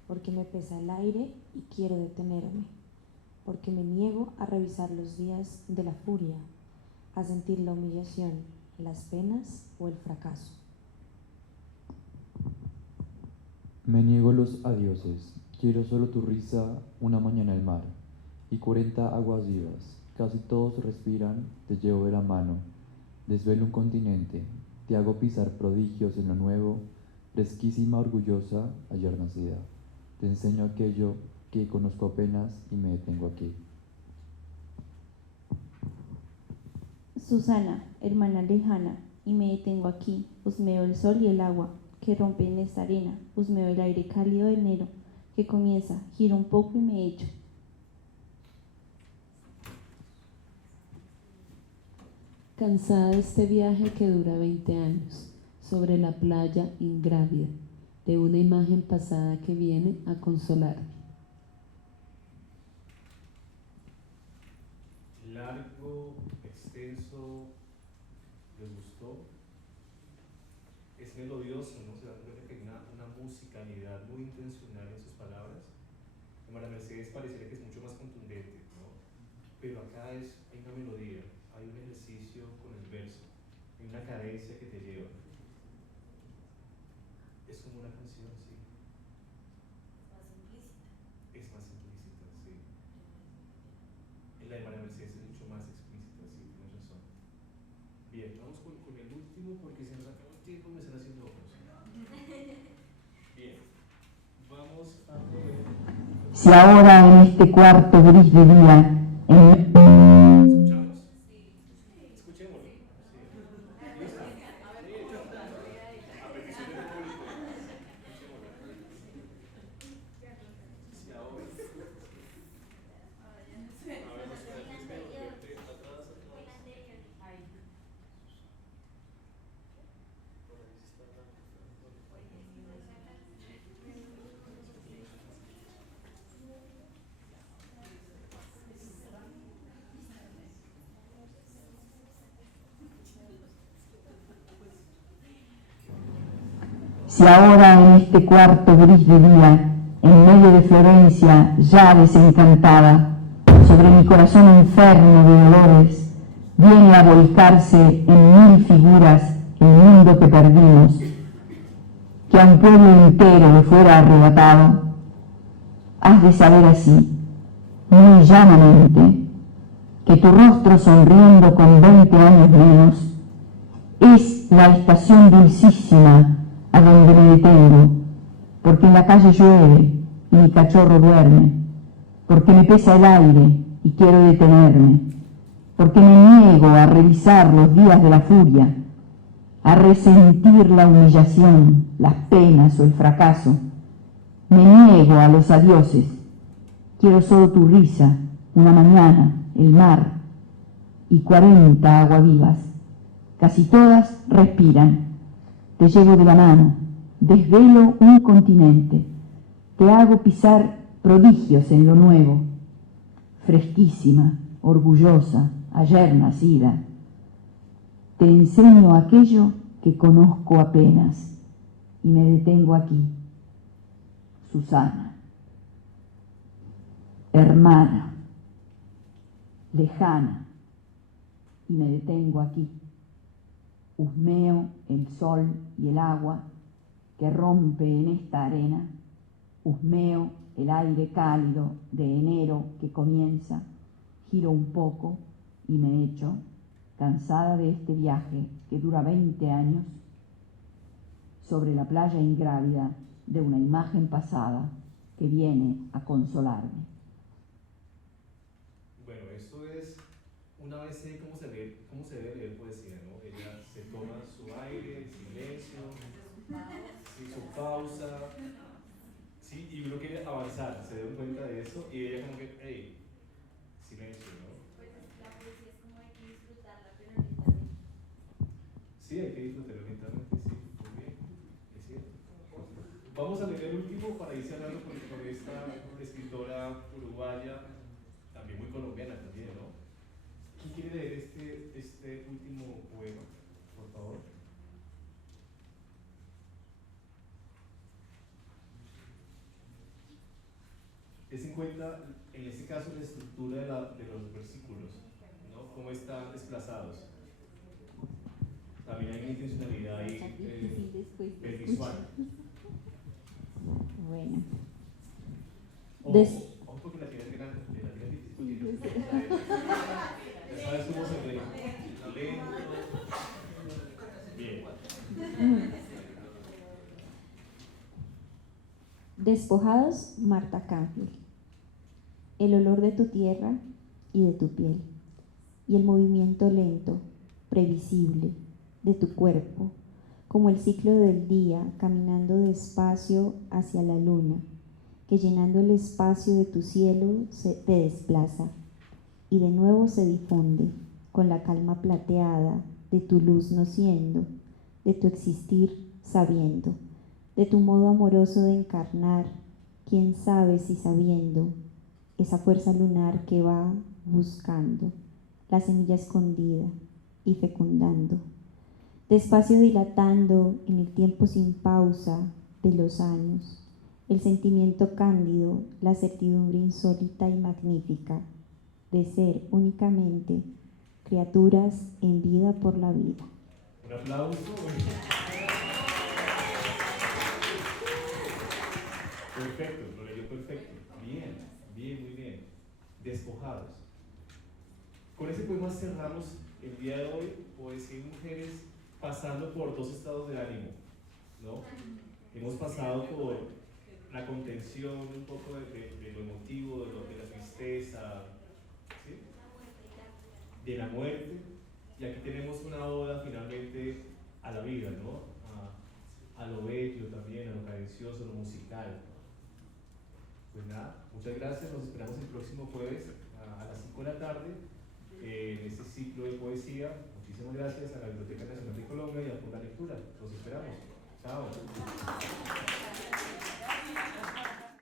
porque me pesa el aire y quiero detenerme, porque me niego a revisar los días de la furia, a sentir la humillación, las penas o el fracaso. Me niego los adioses, quiero solo tu risa, una mañana al mar, y 40 aguas vivas, casi todos respiran, te llevo de la mano, desvelo un continente, te hago pisar prodigios en lo nuevo, fresquísima, orgullosa, ayer nacida, te enseño aquello que conozco apenas y me detengo aquí. Susana, hermana lejana, y me detengo aquí, husmeo el sol y el agua que rompen esta arena, husmeo el aire cálido de enero que comienza, giro un poco y me echo. Cansada de este viaje que dura 20 años, sobre la playa ingrávida, de una imagen pasada que viene a consolarme. Largo, extenso, ¿les gustó? Es melodioso, ¿no? Se dan cuenta que hay una musicalidad muy intencional en sus palabras. En María Mercedes pareciera que es mucho más contundente, ¿no? Pero acá hay una melodía, hay un ejercicio con el verso, hay una cadencia que te lleva. Es como una canción, sí. Es más implícita, sí. La de María Mercedes es mucho más explícita, sí, tienes razón. Bien, vamos con tiempo me están haciendo ojos. Bien, vamos a ver. Si ahora en este cuarto gris de día, ¿Escuchamos? Escuchémoslo. ¿Listo? A petición del público. Si ahora. Si ahora en este cuarto gris de día, en medio de Florencia ya desencantada, sobre mi corazón enfermo de dolores, viene a volcarse en mil figuras el mundo que perdimos, que a un pueblo entero le fuera arrebatado, has de saber así, muy llanamente, que tu rostro sonriendo con 20 años menos es la estación dulcísima a donde me detengo, porque en la calle llueve y mi cachorro duerme, porque me pesa el aire y quiero detenerme, porque me niego a revisar los días de la furia, a resentir la humillación, las penas o el fracaso. Me niego a los adioses. Quiero solo tu risa, una mañana, el mar y 40 aguavivas. Casi todas respiran. Te llevo de la mano, desvelo un continente. Te hago pisar prodigios en lo nuevo. Fresquísima, orgullosa, ayer nacida. Te enseño aquello que conozco apenas y me detengo aquí. Susana, hermana, lejana, y me detengo aquí. Husmeo el sol y el agua que rompe en esta arena. Husmeo el aire cálido de enero que comienza. Giro un poco y me echo, cansada de este viaje que dura 20 años, sobre la playa ingrávida de una imagen pasada que viene a consolarme. Bueno, esto es una vez sé cómo se debe leer poesía, ¿no? Ella se toma su aire, el silencio, sí, su pausa, sí, y uno quiere avanzar, se da cuenta de eso, y ella como que, hey, silencio, ¿no? Pues la poesía es como hay que disfrutarla, pero lentamente. Sí, hay que disfrutarlo lentamente, sí, muy bien, es cierto. Vamos a leer el último para ir cerrando con esta escritora uruguaya, también muy colombiana también, ¿no? ¿Quién quiere leer este último poema, por favor? Es en cuenta, en este caso, la estructura de los versículos, ¿no? Cómo están desplazados. También hay una intencionalidad ahí visual. Bueno. Ojo porque la tienes grande, la tienes difícil. Ya sabes cómo se lee. Lento. Bien. Despojados, Marta Canfield. El olor de tu tierra y de tu piel, y el movimiento lento, previsible, de tu cuerpo, como el ciclo del día caminando despacio hacia la luna, que llenando el espacio de tu cielo te desplaza y de nuevo se difunde con la calma plateada de tu luz no siendo, de tu existir sabiendo, de tu modo amoroso de encarnar, quién sabe si sabiendo, esa fuerza lunar que va buscando la semilla escondida y fecundando, despacio dilatando en el tiempo sin pausa de los años, el sentimiento cándido, la certidumbre insólita y magnífica de ser únicamente criaturas en vida por la vida. Un aplauso. Perfecto, lo leyó perfecto. Bien, bien, muy bien. Despojados. Con ese poema cerramos el día de hoy, Poesía y Mujeres. pasando por dos estados de ánimo, ¿no? Hemos pasado por la contención un poco de lo emotivo, de la tristeza, ¿sí? De la muerte, y aquí tenemos una oda finalmente a la vida, ¿no? A lo bello también, a lo cadencioso, a lo musical. Pues nada, muchas gracias, nos esperamos el próximo jueves a las 5 de la tarde en este ciclo de poesía. Muchísimas gracias a la Biblioteca Nacional de Colombia y a Por la Lectura. Los esperamos. Chao.